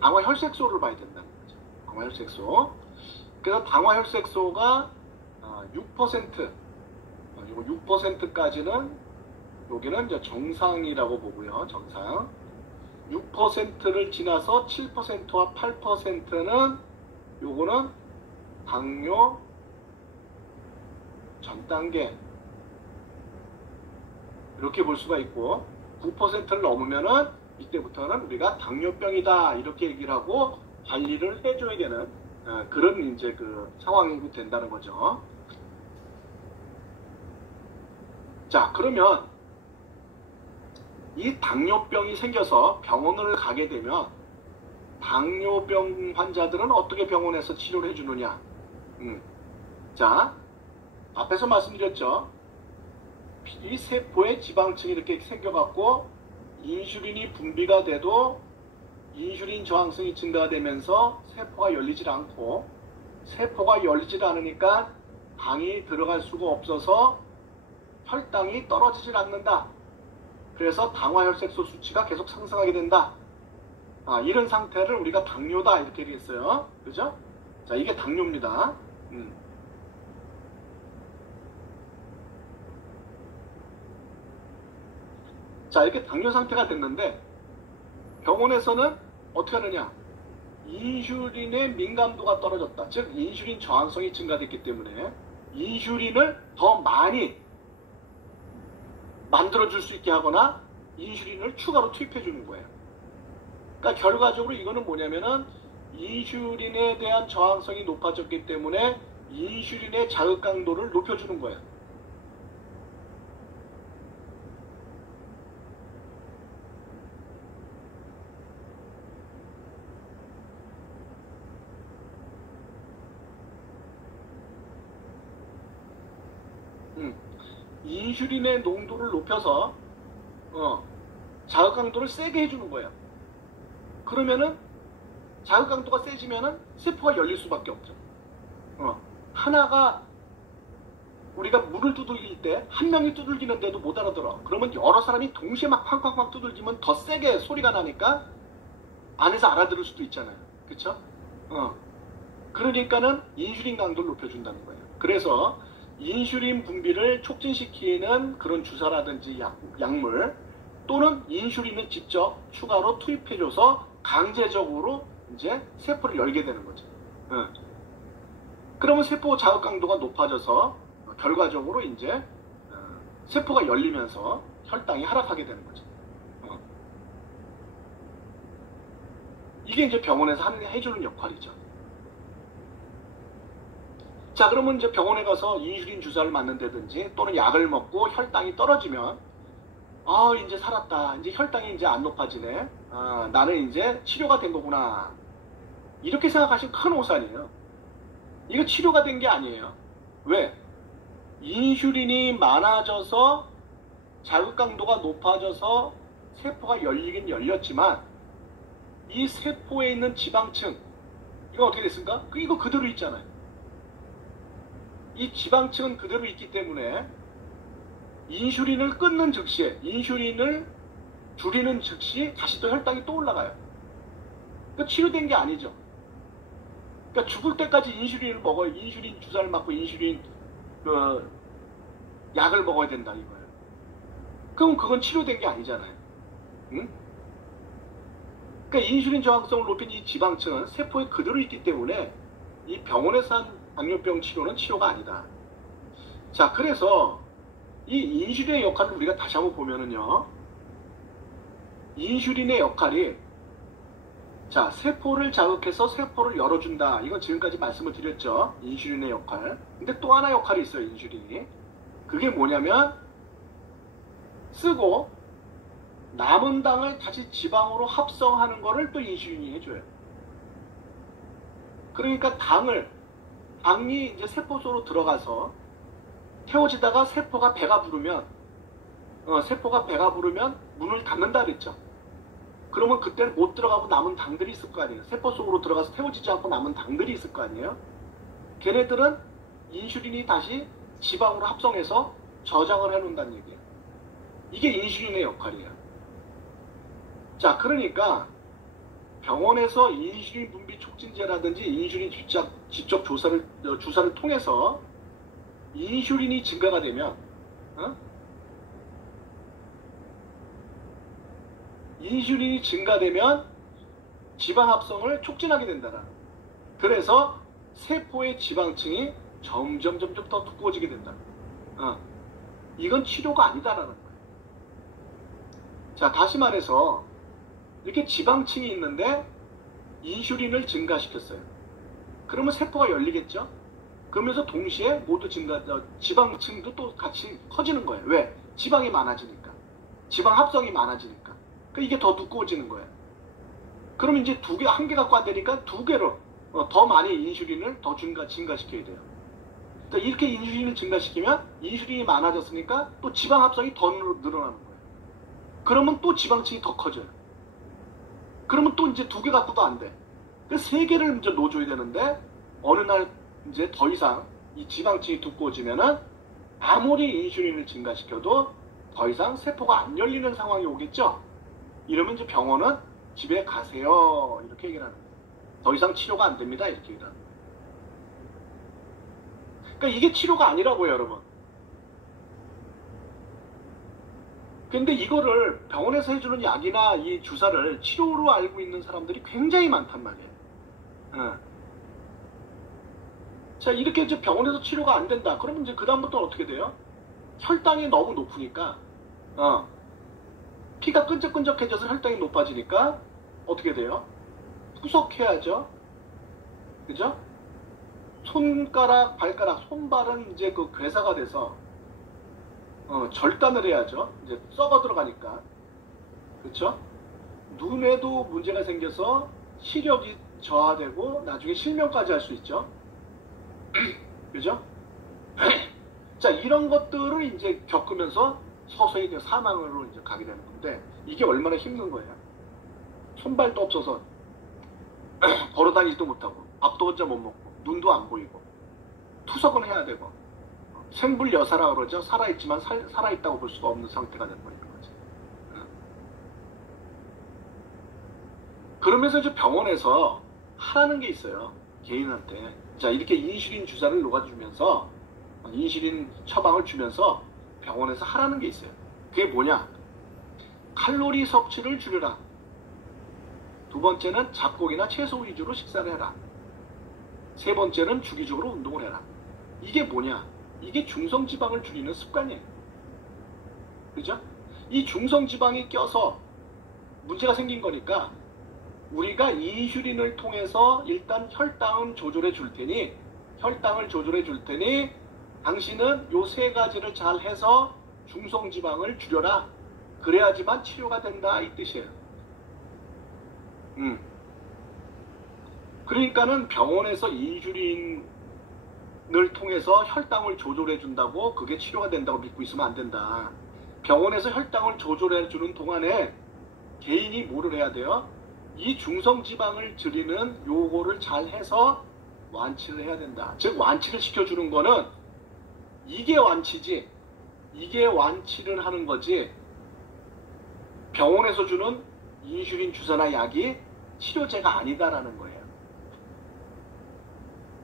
당화혈색소를 봐야 된다는 거죠. 당화혈색소. 그래서 당화혈색소가 6%, 이거 6%까지는 여기는 이제 정상이라고 보고요. 정상. 6%를 지나서 7%와 8%는 요거는 당뇨 전 단계 이렇게 볼 수가 있고, 9%를 넘으면은 이때부터는 우리가 당뇨병이다 이렇게 얘기를 하고 관리를 해줘야 되는 그런 이제 그 상황이 된다는 거죠. 자, 그러면 이 당뇨병이 생겨서 병원을 가게 되면 당뇨병 환자들은 어떻게 병원에서 치료를 해주느냐? 자, 앞에서 말씀드렸죠. 이 세포에 지방층이 이렇게 생겨갖고 인슐린이 분비가 돼도 인슐린 저항성이 증가되면서 세포가 열리질 않고, 세포가 열리질 않으니까 당이 들어갈 수가 없어서 혈당이 떨어지질 않는다. 그래서 당화혈색소 수치가 계속 상승하게 된다. 이런 상태를 우리가 당뇨다 이렇게 얘기했어요. 그죠? 자, 이게 당뇨입니다. 자, 이렇게 당뇨 상태가 됐는데 병원에서는 어떻게 하느냐? 인슐린의 민감도가 떨어졌다. 즉 인슐린 저항성이 증가됐기 때문에 인슐린을 더 많이 만들어줄 수 있게 하거나 인슐린을 추가로 투입해 주는 거예요. 그러니까 결과적으로 이거는 뭐냐면은 인슐린에 대한 저항성이 높아졌기 때문에 인슐린의 자극 강도를 높여주는 거예요. 인슐린의 농도를 높여서 자극 강도를 세게 해주는 거예요. 그러면은 자극 강도가 세지면은 세포가 열릴 수밖에 없죠. 하나가 우리가 문을 두들길 때 한 명이 두들기는데도 못 알아들어. 그러면 여러 사람이 동시에 막 쾅쾅쾅 두들기면 더 세게 소리가 나니까 안에서 알아들을 수도 있잖아요. 그쵸? 그러니까는 인슐린 강도를 높여준다는 거예요. 그래서 인슐린 분비를 촉진시키는 그런 주사라든지 약물 또는 인슐린을 직접 추가로 투입해줘서 강제적으로 이제 세포를 열게 되는 거죠. 그러면 세포 자극 강도가 높아져서 결과적으로 이제 세포가 열리면서 혈당이 하락하게 되는 거죠. 이게 이제 병원에서 해주는 역할이죠. 자, 그러면 이제 병원에 가서 인슐린 주사를 맞는다든지 또는 약을 먹고 혈당이 떨어지면 이제 살았다. 이제 혈당이 이제 안 높아지네. 나는 이제 치료가 된 거구나. 이렇게 생각하시면 큰 오산이에요. 이거 치료가 된 게 아니에요. 왜? 인슐린이 많아져서 자극 강도가 높아져서 세포가 열리긴 열렸지만 이 세포에 있는 지방층 이거 어떻게 됐습니까? 이거 그대로 있잖아요. 이 지방층은 그대로 있기 때문에 인슐린을 끊는 즉시에 인슐린을 줄이는 즉시 다시 또 혈당이 또 올라가요. 그러니까 치료된 게 아니죠. 그러니까 죽을 때까지 인슐린을 먹어요. 인슐린 주사를 맞고 인슐린 약을 먹어야 된다 이거예요. 그럼 그건 치료된 게 아니잖아요. 응? 그러니까 인슐린 저항성을 높인 이 지방층은 세포에 그대로 있기 때문에 이 병원에서 한 당뇨병 치료는 치료가 아니다. 자, 그래서 이 인슐린의 역할을 우리가 다시 한번 보면은요. 인슐린의 역할이 자, 세포를 자극해서 세포를 열어준다. 이건 지금까지 말씀을 드렸죠. 인슐린의 역할. 근데 또 하나 역할이 있어요. 인슐린이. 그게 뭐냐면 쓰고 남은 당을 다시 지방으로 합성하는 거를 또 인슐린이 해줘요. 그러니까 당이 이제 세포 속으로 들어가서 태워지다가 세포가 배가 부르면 문을 닫는다 그랬죠. 그러면 그때는 못 들어가고 남은 당들이 있을 거 아니에요. 세포 속으로 들어가서 태워지지 않고 남은 당들이 있을 거 아니에요. 걔네들은 인슐린이 다시 지방으로 합성해서 저장을 해놓는다는 얘기예요. 이게 인슐린의 역할이에요. 자, 그러니까 병원에서 인슐린 분비 촉진제라든지 인슐린 직접 주사를 통해서 인슐린이 증가가 되면 인슐린이 증가되면 지방 합성을 촉진하게 된다. 그래서 세포의 지방층이 점점 더 두꺼워지게 된다. 이건 치료가 아니다라는 거예요. 자, 다시 말해서 이렇게 지방층이 있는데 인슐린을 증가시켰어요. 그러면 세포가 열리겠죠? 그러면서 동시에 모두 지방층도 또 같이 커지는 거예요. 왜? 지방이 많아지니까. 지방 합성이 많아지니까. 그러니까 이게 더 두꺼워지는 거예요. 그러면 이제 한 개 갖고 안 되니까 두 개로 더 많이 인슐린을 더 증가시켜야 돼요. 자, 이렇게 인슐린을 증가시키면 인슐린이 많아졌으니까 또 지방 합성이 더 늘어나는 거예요. 그러면 또 지방층이 더 커져요. 그러면 또 이제 2개 갖고도 안 돼. 그 3개를 이제 넣어줘야 되는데 어느 날 이제 더 이상 이 지방층이 두꺼워지면은 아무리 인슐린을 증가시켜도 더 이상 세포가 안 열리는 상황이 오겠죠. 이러면 이제 병원은 집에 가세요 이렇게 얘기를 하는 거예요. 더 이상 치료가 안 됩니다 이렇게 얘기를 하는 거예요. 그러니까 이게 치료가 아니라고요 여러분. 근데 이거를 병원에서 해주는 약이나 이 주사를 치료로 알고 있는 사람들이 굉장히 많단 말이에요. 자, 이렇게 이제 병원에서 치료가 안 된다. 그러면 이제 그다음부터는 어떻게 돼요? 혈당이 너무 높으니까, 피가 끈적끈적해져서 혈당이 높아지니까 어떻게 돼요? 후석해야죠. 그죠? 손가락, 발가락, 손발은 이제 그 괴사가 돼서 절단을 해야죠. 이제 썩어 들어가니까. 그렇죠? 눈에도 문제가 생겨서 시력이 저하되고 나중에 실명까지 할 수 있죠. 그죠? 자, 이런 것들을 이제 겪으면서 서서히 이제 사망으로 이제 가게 되는 건데 이게 얼마나 힘든 거예요. 손발도 없어서 걸어다니지도 못하고 밥도 혼자 못 먹고 눈도 안 보이고 투석은 해야 되고 생불여사라 그러죠. 살아있지만 살아있다고 볼 수가 없는 상태가 되는 거지. 그러면서 이제 병원에서 하라는 게 있어요. 개인한테. 자, 이렇게 인슐린 주사를 놓아주면서 인슐린 처방을 주면서 병원에서 하라는 게 있어요. 그게 뭐냐? 칼로리 섭취를 줄여라. 2번째는 잡곡이나 채소 위주로 식사를 해라. 3번째는 주기적으로 운동을 해라. 이게 뭐냐? 이게 중성지방을 줄이는 습관이에요. 그죠? 이 중성지방이 껴서 문제가 생긴 거니까 우리가 인슐린을 통해서 일단 혈당을 조절해 줄 테니 당신은 요 3가지를 잘 해서 중성지방을 줄여라. 그래야지만 치료가 된다 이 뜻이에요. 그러니까는 병원에서 인슐린을 통해서 혈당을 조절해 준다고 그게 치료가 된다고 믿고 있으면 안 된다. 병원에서 혈당을 조절해 주는 동안에 개인이 뭐를 해야 돼요? 이 중성지방을 줄이는 요거를 잘 해서 완치를 해야 된다. 즉 완치를 시켜주는 거는 이게 완치지, 이게 완치를 하는 거지 병원에서 주는 인슐린 주사나 약이 치료제가 아니다라는 거예요.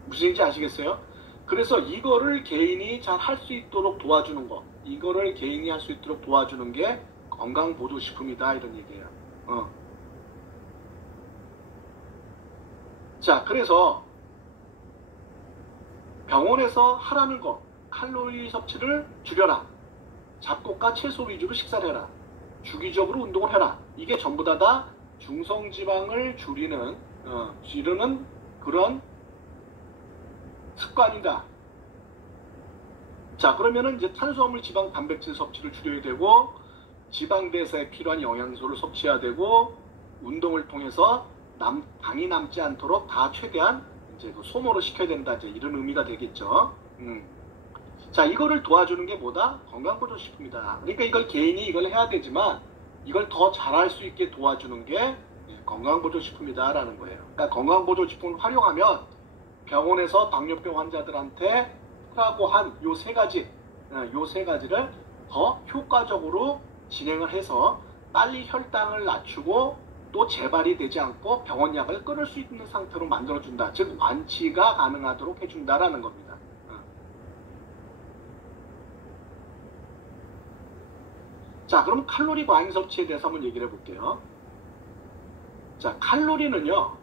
무슨 얘기인지 아시겠어요? 그래서 이거를 개인이 잘 할 수 있도록 도와주는 거, 이거를 개인이 할 수 있도록 도와주는 게 건강보조식품이다 이런 얘기예요. 자, 그래서 병원에서 하라는 거, 칼로리 섭취를 줄여라. 잡곡과 채소 위주로 식사를 해라. 주기적으로 운동을 해라. 이게 전부 다 중성지방을 줄이는 그런 습관이다. 자, 그러면은 이제 탄수화물, 지방, 단백질 섭취를 줄여야 되고 지방 대사에 필요한 영양소를 섭취해야 되고 운동을 통해서 당이 남지 않도록 다 최대한 이제 그 소모를 시켜야 된다. 이제 이런 의미가 되겠죠. 자, 이거를 도와주는 게 뭐다? 건강보조식품이다. 그러니까 이걸 개인이 이걸 해야 되지만 이걸 더 잘할 수 있게 도와주는 게 건강보조식품이다라는 거예요. 그러니까 건강보조식품을 활용하면 병원에서 당뇨병 환자들한테 하라고 한 요 3가지, 요 3가지를 더 효과적으로 진행을 해서 빨리 혈당을 낮추고 또 재발이 되지 않고 병원약을 끊을 수 있는 상태로 만들어준다. 즉 완치가 가능하도록 해준다라는 겁니다. 자, 그럼 칼로리 과잉 섭취에 대해서 한번 얘기를 해볼게요. 자, 칼로리는요,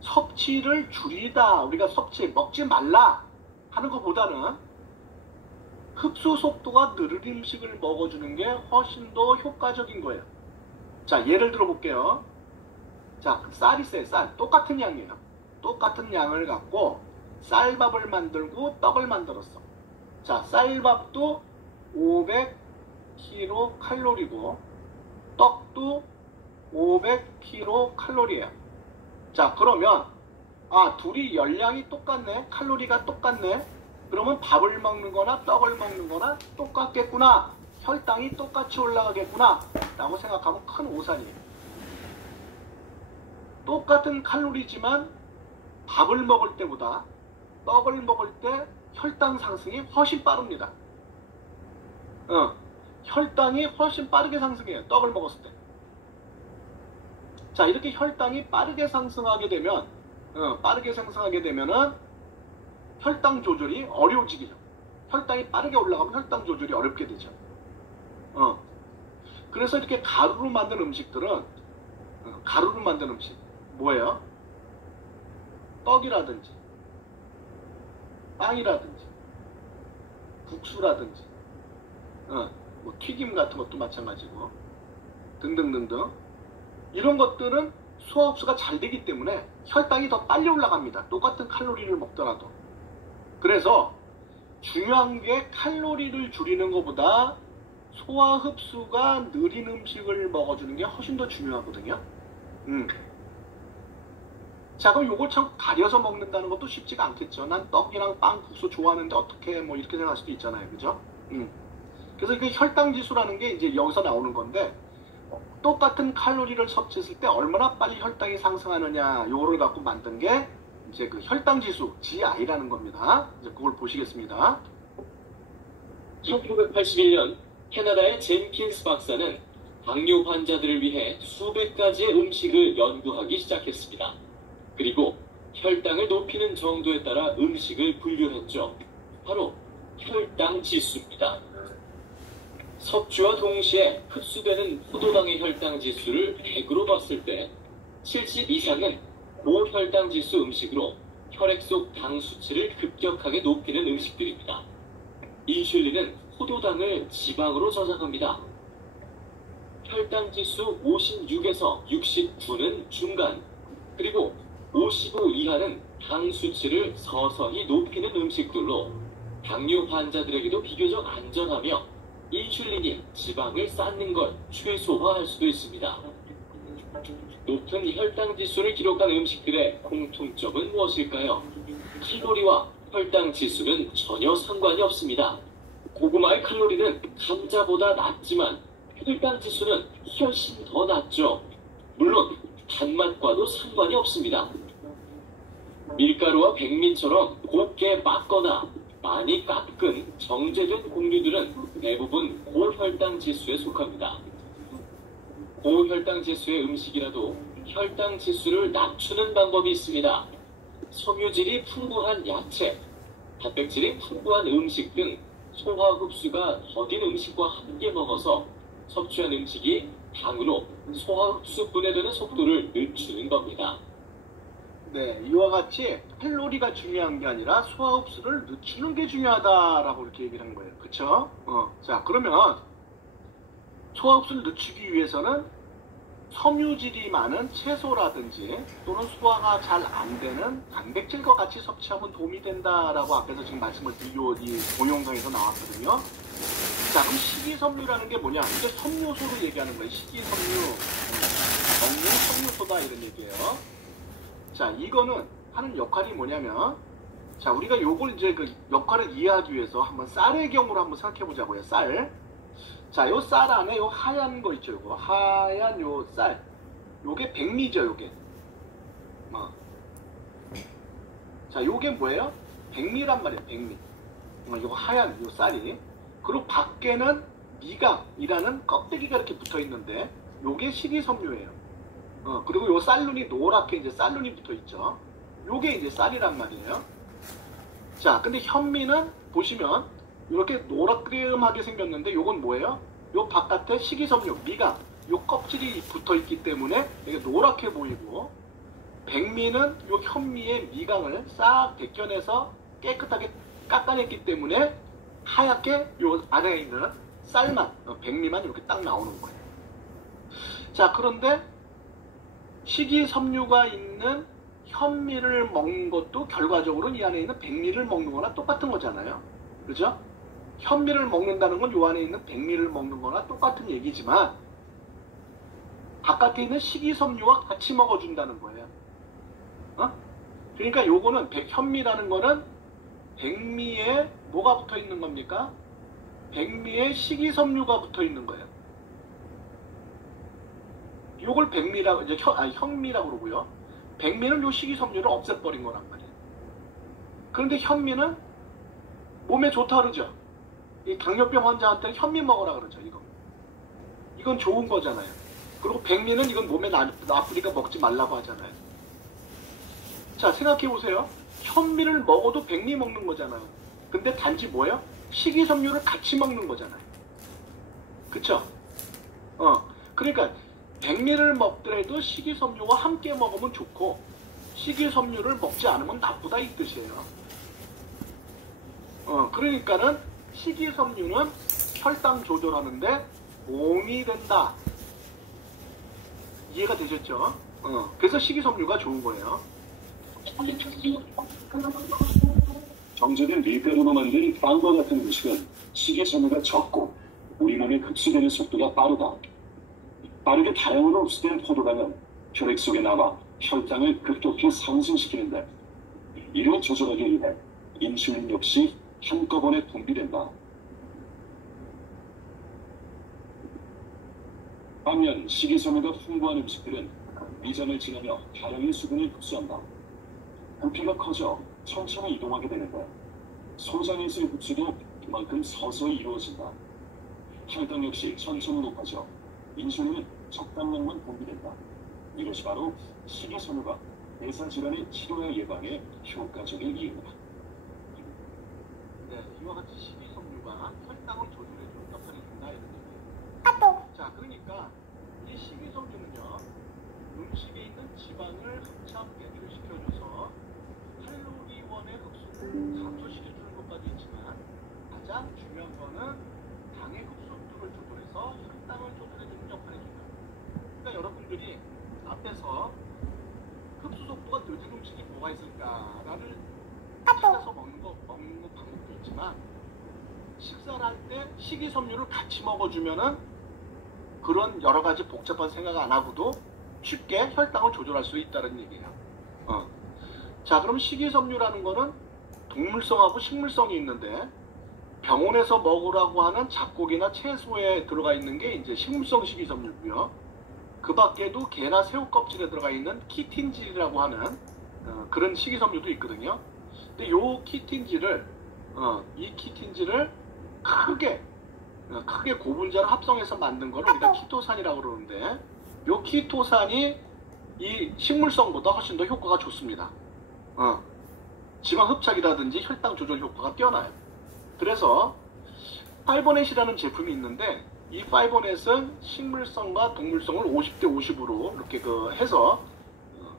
섭취를 줄이다, 우리가 먹지 말라 하는 것보다는 흡수 속도가 느린 음식을 먹어주는 게 훨씬 더 효과적인 거예요. 자, 예를 들어 볼게요. 자, 쌀이 있어요. 쌀. 똑같은 양이에요. 똑같은 양을 갖고 쌀밥을 만들고 떡을 만들었어. 자, 쌀밥도 500kcal 떡도 500kcal. 자, 그러면 둘이 열량이 똑같네, 칼로리가 똑같네. 그러면 밥을 먹는 거나 떡을 먹는 거나 똑같겠구나. 혈당이 똑같이 올라가겠구나. 라고 생각하면 큰 오산이에요. 똑같은 칼로리지만 밥을 먹을 때보다 떡을 먹을 때 혈당 상승이 훨씬 빠릅니다. 혈당이 훨씬 빠르게 상승해요. 떡을 먹었을 때. 자, 이렇게 혈당이 빠르게 상승하게 되면은 혈당 조절이 어려워지게 돼요. 혈당이 빠르게 올라가면 혈당 조절이 어렵게 되죠. 그래서 이렇게 가루로 만든 음식들은 가루로 만든 음식 뭐예요? 떡이라든지 빵이라든지 국수라든지 뭐 튀김 같은 것도 마찬가지고 등등등등 이런 것들은 소화 흡수가 잘 되기 때문에 혈당이 더 빨리 올라갑니다. 똑같은 칼로리를 먹더라도. 그래서 중요한 게 칼로리를 줄이는 것보다 소화 흡수가 느린 음식을 먹어주는 게 훨씬 더 중요하거든요. 자, 그럼 요걸 참 가려서 먹는다는 것도 쉽지가 않겠죠. 난 떡이랑 빵, 국수 좋아하는데 어떻게 뭐 이렇게 생각할 수도 있잖아요. 그죠? 그래서 그 혈당 지수라는 게 이제 여기서 나오는 건데 똑같은 칼로리를 섭취했을 때 얼마나 빨리 혈당이 상승하느냐 요거를 갖고 만든 게 이제 그 혈당 지수 GI라는 겁니다. 이제 그걸 보시겠습니다. 1981년 캐나다의 젠킨스 박사는 당뇨 환자들을 위해 수백 가지의 음식을 연구하기 시작했습니다. 그리고 혈당을 높이는 정도에 따라 음식을 분류했죠. 바로 혈당 지수입니다. 섭취와 동시에 흡수되는 포도당의 혈당 지수를 100으로 봤을 때 70 이상은 고혈당 지수 음식으로 혈액 속 당 수치를 급격하게 높이는 음식들입니다. 인슐린은 포도당을 지방으로 저장합니다. 혈당 지수 56에서 69는 중간, 그리고 55 이하는 당 수치를 서서히 높이는 음식들로 당뇨 환자들에게도 비교적 안전하며 인슐린이 지방을 쌓는 걸 최소화할 수도 있습니다. 높은 혈당 지수를 기록한 음식들의 공통점은 무엇일까요? 칼로리와 혈당 지수는 전혀 상관이 없습니다. 고구마의 칼로리는 감자보다 낮지만 혈당 지수는 훨씬 더 낮죠. 물론 단맛과도 상관이 없습니다. 밀가루와 백민처럼 곱게 빻거나 많이 깎은 정제된 곡류들은 대부분 고혈당 지수에 속합니다. 고혈당 지수의 음식이라도 혈당 지수를 낮추는 방법이 있습니다. 섬유질이 풍부한 야채, 단백질이 풍부한 음식 등 소화 흡수가 더딘 음식과 함께 먹어서 섭취한 음식이 당으로 소화 흡수 분해되는 속도를 늦추는 겁니다. 네, 이와 같이 칼로리가 중요한 게 아니라 소화 흡수를 늦추는 게 중요하다라고 이렇게 얘기를 한 거예요. 그쵸? 자, 그러면 소화 흡수를 늦추기 위해서는 섬유질이 많은 채소라든지 또는 소화가 잘 안 되는 단백질과 같이 섭취하면 도움이 된다라고 앞에서 지금 말씀을 드린 이 동영상에서 나왔거든요. 자, 그럼 식이섬유라는 게 뭐냐? 이게 섬유소를 얘기하는 거예요. 식이섬유, 먹는 섬유소다 이런 얘기예요. 자, 이거는 하는 역할이 뭐냐면, 자, 우리가 요걸 이제 그 역할을 이해하기 위해서 한번 쌀의 경우로 한번 생각해 보자고요. 쌀. 자, 요 쌀 안에 요 하얀 거 있죠. 요거 하얀 요 쌀. 요게 백미죠, 요게. 자, 요게 뭐예요? 백미란 말이에요, 백미. 요거 하얀 요 쌀이. 그리고 밖에는 미각이라는 껍데기가 이렇게 붙어 있는데, 요게 식이섬유예요. 그리고 요 쌀눈이 노랗게 이제 쌀눈이 붙어 있죠. 요게 이제 쌀이란 말이에요. 자, 근데 현미는 보시면 이렇게 노랗게 생겼는데 요건 뭐예요? 요 바깥에 식이섬유, 미각, 요 껍질이 붙어 있기 때문에 이게 노랗게 보이고, 백미는 요 현미의 미각을 싹 벗겨내서 깨끗하게 깎아냈기 때문에 하얗게 요 안에 있는 쌀만, 백미만 이렇게 딱 나오는 거예요. 자, 그런데 식이섬유가 있는 현미를 먹는 것도 결과적으로 이 안에 있는 백미를 먹는 거나 똑같은 거잖아요. 그죠? 현미를 먹는다는 건 요 안에 있는 백미를 먹는 거나 똑같은 얘기지만 바깥에 있는 식이섬유와 같이 먹어준다는 거예요. 그러니까 요거는 현미라는 거는 백미에 뭐가 붙어 있는 겁니까? 백미에 식이섬유가 붙어 있는 거예요. 요걸 백미라고, 이제 현미라고 그러고요. 백미는 요 식이섬유를 없애버린 거란 말이에요. 그런데 현미는 몸에 좋다 그러죠. 이 당뇨병 환자한테는 현미 먹으라 그러죠. 이건 좋은 거잖아요. 그리고 백미는 이건 몸에 나쁘니까 먹지 말라고 하잖아요. 자, 생각해 보세요. 현미를 먹어도 백미 먹는 거잖아요. 근데 단지 뭐예요? 식이섬유를 같이 먹는 거잖아요. 그쵸? 그러니까 백미를 먹더라도 식이섬유와 함께 먹으면 좋고 식이섬유를 먹지 않으면 나쁘다 이 뜻이에요. 그러니까는 식이섬유는 혈당 조절하는데 도움이 된다. 이해가 되셨죠? 그래서 식이섬유가 좋은 거예요. 정제된 밀가루로 만든 빵과 같은 음식은 식이섬유가 적고 우리 몸에 흡수되는 속도가 빠르다. 빠르게 다량으로 흡수된 포도당은 혈액 속에 남아 혈당을 급격히 상승시키는데 이를 조절하기 위해 인슐린 역시 한꺼번에 분비된다. 반면 식이섬유가 풍부한 음식들은 위장을 지나며 다량의 수분을 흡수한다. 부피가 커져 천천히 이동하게 되는데 소장에서의 흡수도 그만큼 서서히 이루어진다. 혈당 역시 천천히 높아져 인슐린은 적당량만 분비된다. 이것이 바로 식이섬유가 대사질환의 치료와 예방에 효과적인 이유다. 네, 이와 같이 식이섬유가 혈당을 조절해주는 역할을 한다 이런 얘기예요. 자, 그러니까 이 식이섬유는요, 음식에 있는 지방을 흡착 배기를 시켜줘서 칼로리원의 흡수를 감소시켜주는 것까지 있지만 가장 중요한 거는 당의 흡수율을 조절해서 혈당을 조절해주는 역할을 해줍니다. 그러니까 여러분들이 앞에서 흡수 속도가 늦은 음식이 뭐가 있을까를 찾아서 먹는 방법도 있지만 식사를 할 때 식이섬유를 같이 먹어주면은 그런 여러 가지 복잡한 생각 안 하고도 쉽게 혈당을 조절할 수 있다는 얘기예요. 자, 그럼 식이섬유라는 거는 동물성하고 식물성이 있는데 병원에서 먹으라고 하는 잡곡이나 채소에 들어가 있는 게 이제 식물성 식이섬유고요. 그 밖에도 게나 새우 껍질에 들어가 있는 키틴질이라고 하는 그런 식이섬유도 있거든요. 근데 요 키틴질을 이 키틴질을 크게 고분자를 합성해서 만든 걸 우리가 키토산이라고 그러는데 요 키토산이 이 식물성보다 훨씬 더 효과가 좋습니다. 지방 흡착이라든지 혈당 조절 효과가 뛰어나요. 그래서 파이버넷이라는 제품이 있는데 이 파이버넷은 식물성과 동물성을 50대 50으로 이렇게 해서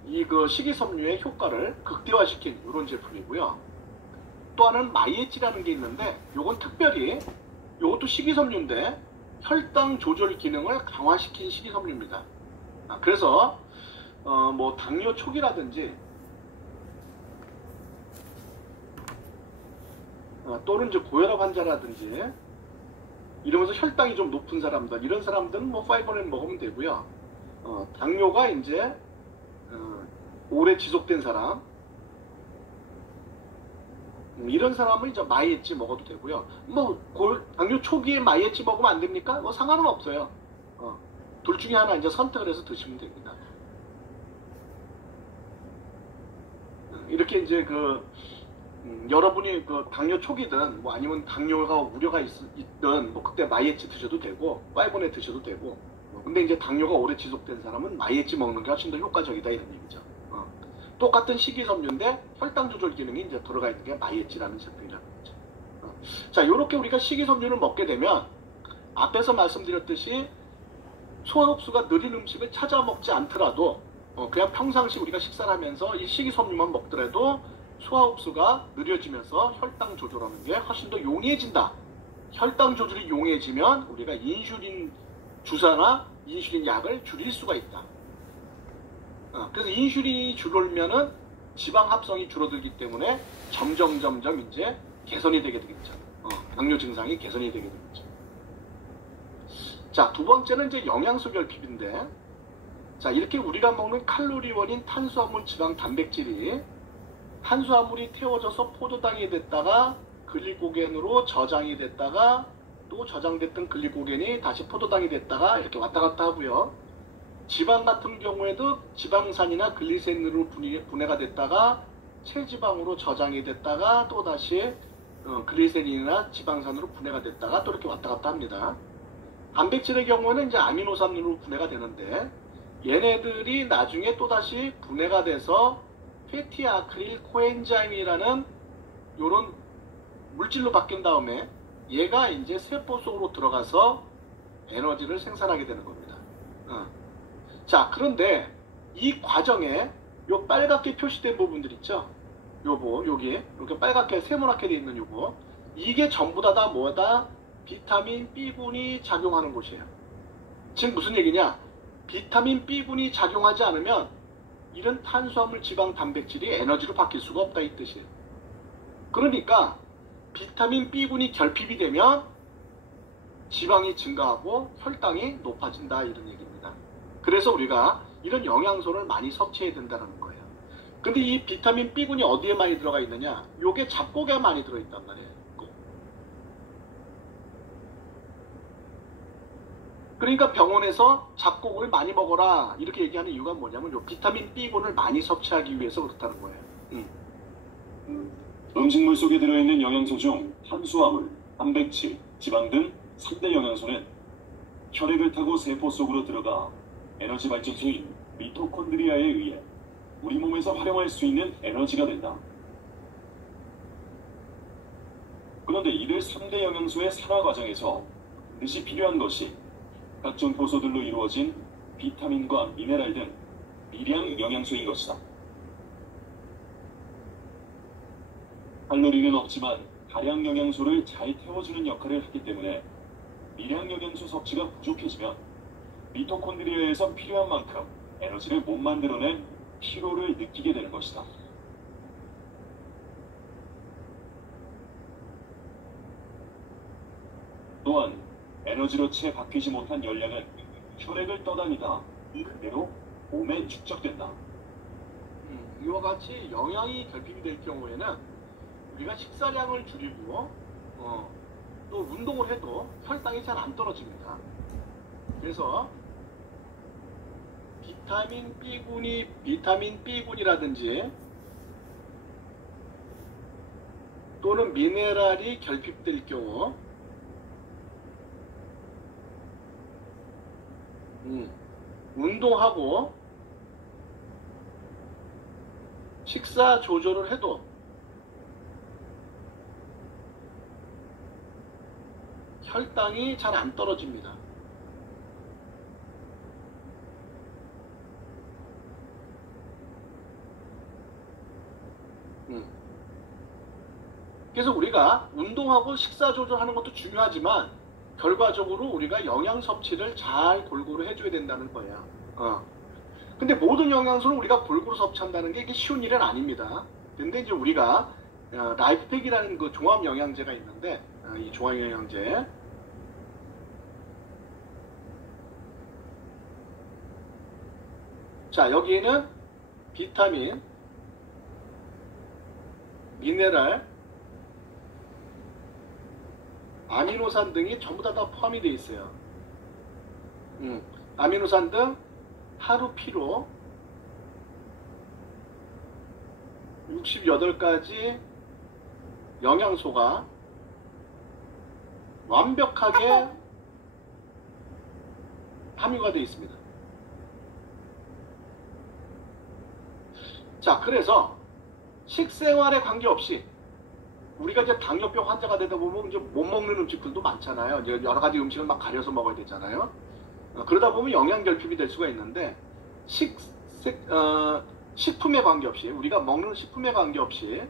이 식이섬유의 효과를 극대화시킨 이런 제품이고요. 또 하나는 마이에찌라는 게 있는데 요건 특별히 요것도 식이섬유인데 혈당 조절 기능을 강화시킨 식이섬유입니다. 그래서 뭐 당뇨 초기라든지 또는 이제 고혈압 환자라든지 이러면서 혈당이 좀 높은 사람들, 이런 사람들은 뭐 파이버넷 먹으면 되고요. 당뇨가 이제 오래 지속된 사람, 이런 사람은 이제 마이에찌 먹어도 되고요. 뭐 당뇨 초기에 마이에찌 먹으면 안 됩니까? 뭐 상관은 없어요. 둘 중에 하나 이제 선택을 해서 드시면 됩니다. 이렇게 이제 여러분이 당뇨 초기든 뭐 아니면 당뇨가 우려가 있든 뭐 그때 마이에찌 드셔도 되고 파이버넷 드셔도 되고, 근데 이제 당뇨가 오래 지속된 사람은 마이에찌 먹는 게 훨씬 더 효과적이다 이런 얘기죠. 똑같은 식이섬유인데 혈당 조절 기능이 이제 들어가 있는 게 마이에찌라는 제품이라는 거죠. 자, 이렇게 우리가 식이섬유를 먹게 되면 앞에서 말씀드렸듯이 소화 흡수가 느린 음식을 찾아 먹지 않더라도 그냥 평상시 우리가 식사를 하면서 이 식이섬유만 먹더라도 소화 흡수가 느려지면서 혈당 조절하는 게 훨씬 더 용이해진다. 혈당 조절이 용이해지면 우리가 인슐린 주사나 인슐린 약을 줄일 수가 있다. 그래서 인슐린이 줄으면은 지방 합성이 줄어들기 때문에 점점 이제 개선이 되게 되겠죠. 당뇨 증상이 개선이 되게 되겠죠. 자, 두 번째는 이제 영양소 탄수화물이 태워져서 포도당이 됐다가 글리코겐으로 저장이 됐다가 또 저장됐던 글리코겐이 다시 포도당이 됐다가 이렇게 왔다 갔다 하고요. 지방 같은 경우에도 지방산이나 글리세린으로 분해가 됐다가 체지방으로 저장이 됐다가 또 다시 글리세린이나 지방산으로 분해가 됐다가 또 이렇게 왔다 갔다 합니다. 단백질의 경우에는 이제 아미노산으로 분해가 되는데 얘네들이 나중에 또 다시 분해가 돼서 패티 아크릴 코엔자임이라는 요런 물질로 바뀐 다음에 얘가 이제 세포 속으로 들어가서 에너지를 생산하게 되는 겁니다. 자, 그런데 이 과정에 요 빨갛게 표시된 부분들 있죠? 여기 이렇게 빨갛게 세모나게 되어 있는 요거, 이게 전부 다 뭐다? 비타민 B군이 작용하는 곳이에요. 즉 무슨 얘기냐? 비타민 B군이 작용하지 않으면 이런 탄수화물, 지방, 단백질이 에너지로 바뀔 수가 없다 이 뜻이에요. 그러니까 비타민 B군이 결핍이 되면 지방이 증가하고 혈당이 높아진다 이런 얘기입니다. 그래서 우리가 이런 영양소를 많이 섭취해야 된다는 거예요. 근데 이 비타민 B군이 어디에 많이 들어가 있느냐? 요게 잡곡에 많이 들어있단 말이에요. 그러니까 병원에서 잡곡을 많이 먹어라 이렇게 얘기하는 이유가 뭐냐면 요 비타민 B군을 많이 섭취하기 위해서 그렇다는 거예요. 음식물 속에 들어있는 영양소 중 탄수화물, 단백질, 지방 등 3대 영양소는 혈액을 타고 세포 속으로 들어가 에너지 발전소인 미토콘드리아에 의해 우리 몸에서 활용할 수 있는 에너지가 된다. 그런데 이들 3대 영양소의 산화 과정에서 반드시 필요한 것이 각종 효소들로 이루어진 비타민과 미네랄 등 미량 영양소인 것이다. 칼로리는 없지만 다량 영양소를 잘 태워주는 역할을 하기 때문에 미량 영양소 섭취가 부족해지면 미토콘드리아에서 필요한 만큼 에너지를 못 만들어낸 피로를 느끼게 되는 것이다. 또한 에너지로 채 바뀌지 못한 열량은 혈액을 떠다니다 그대로 몸에 축적된다. 이와 같이 영양이 결핍이 될 경우에는 우리가 식사량을 줄이고 또 운동을 해도 혈당이 잘 안 떨어집니다. 그래서 비타민 B군이라든지 또는 미네랄이 결핍될 경우 운동하고 식사 조절을 해도 혈당이 잘 안 떨어집니다. 그래서 우리가 운동하고 식사 조절하는 것도 중요하지만 결과적으로 우리가 영양 섭취를 잘 골고루 해줘야 된다는 거예요. 근데 모든 영양소는 우리가 골고루 섭취한다는 게 이게 쉬운 일은 아닙니다. 근데 이제 우리가 라이프팩이라는 그 종합 영양제가 있는데 이 종합 영양제 자 여기에는 비타민, 미네랄, 아미노산 등이 전부 다 포함이 되어 있어요. 아미노산 등 하루 피로 68가지 영양소가 완벽하게 함유가 되어 있습니다. 자, 그래서 식생활에 관계없이 우리가 이제 당뇨병 환자가 되다 보면 이제 못 먹는 음식들도 많잖아요. 이제 여러 가지 음식을 막 가려서 먹어야 되잖아요. 그러다 보면 영양 결핍이 될 수가 있는데 식품에 관계없이 우리가 먹는 식품에 관계없이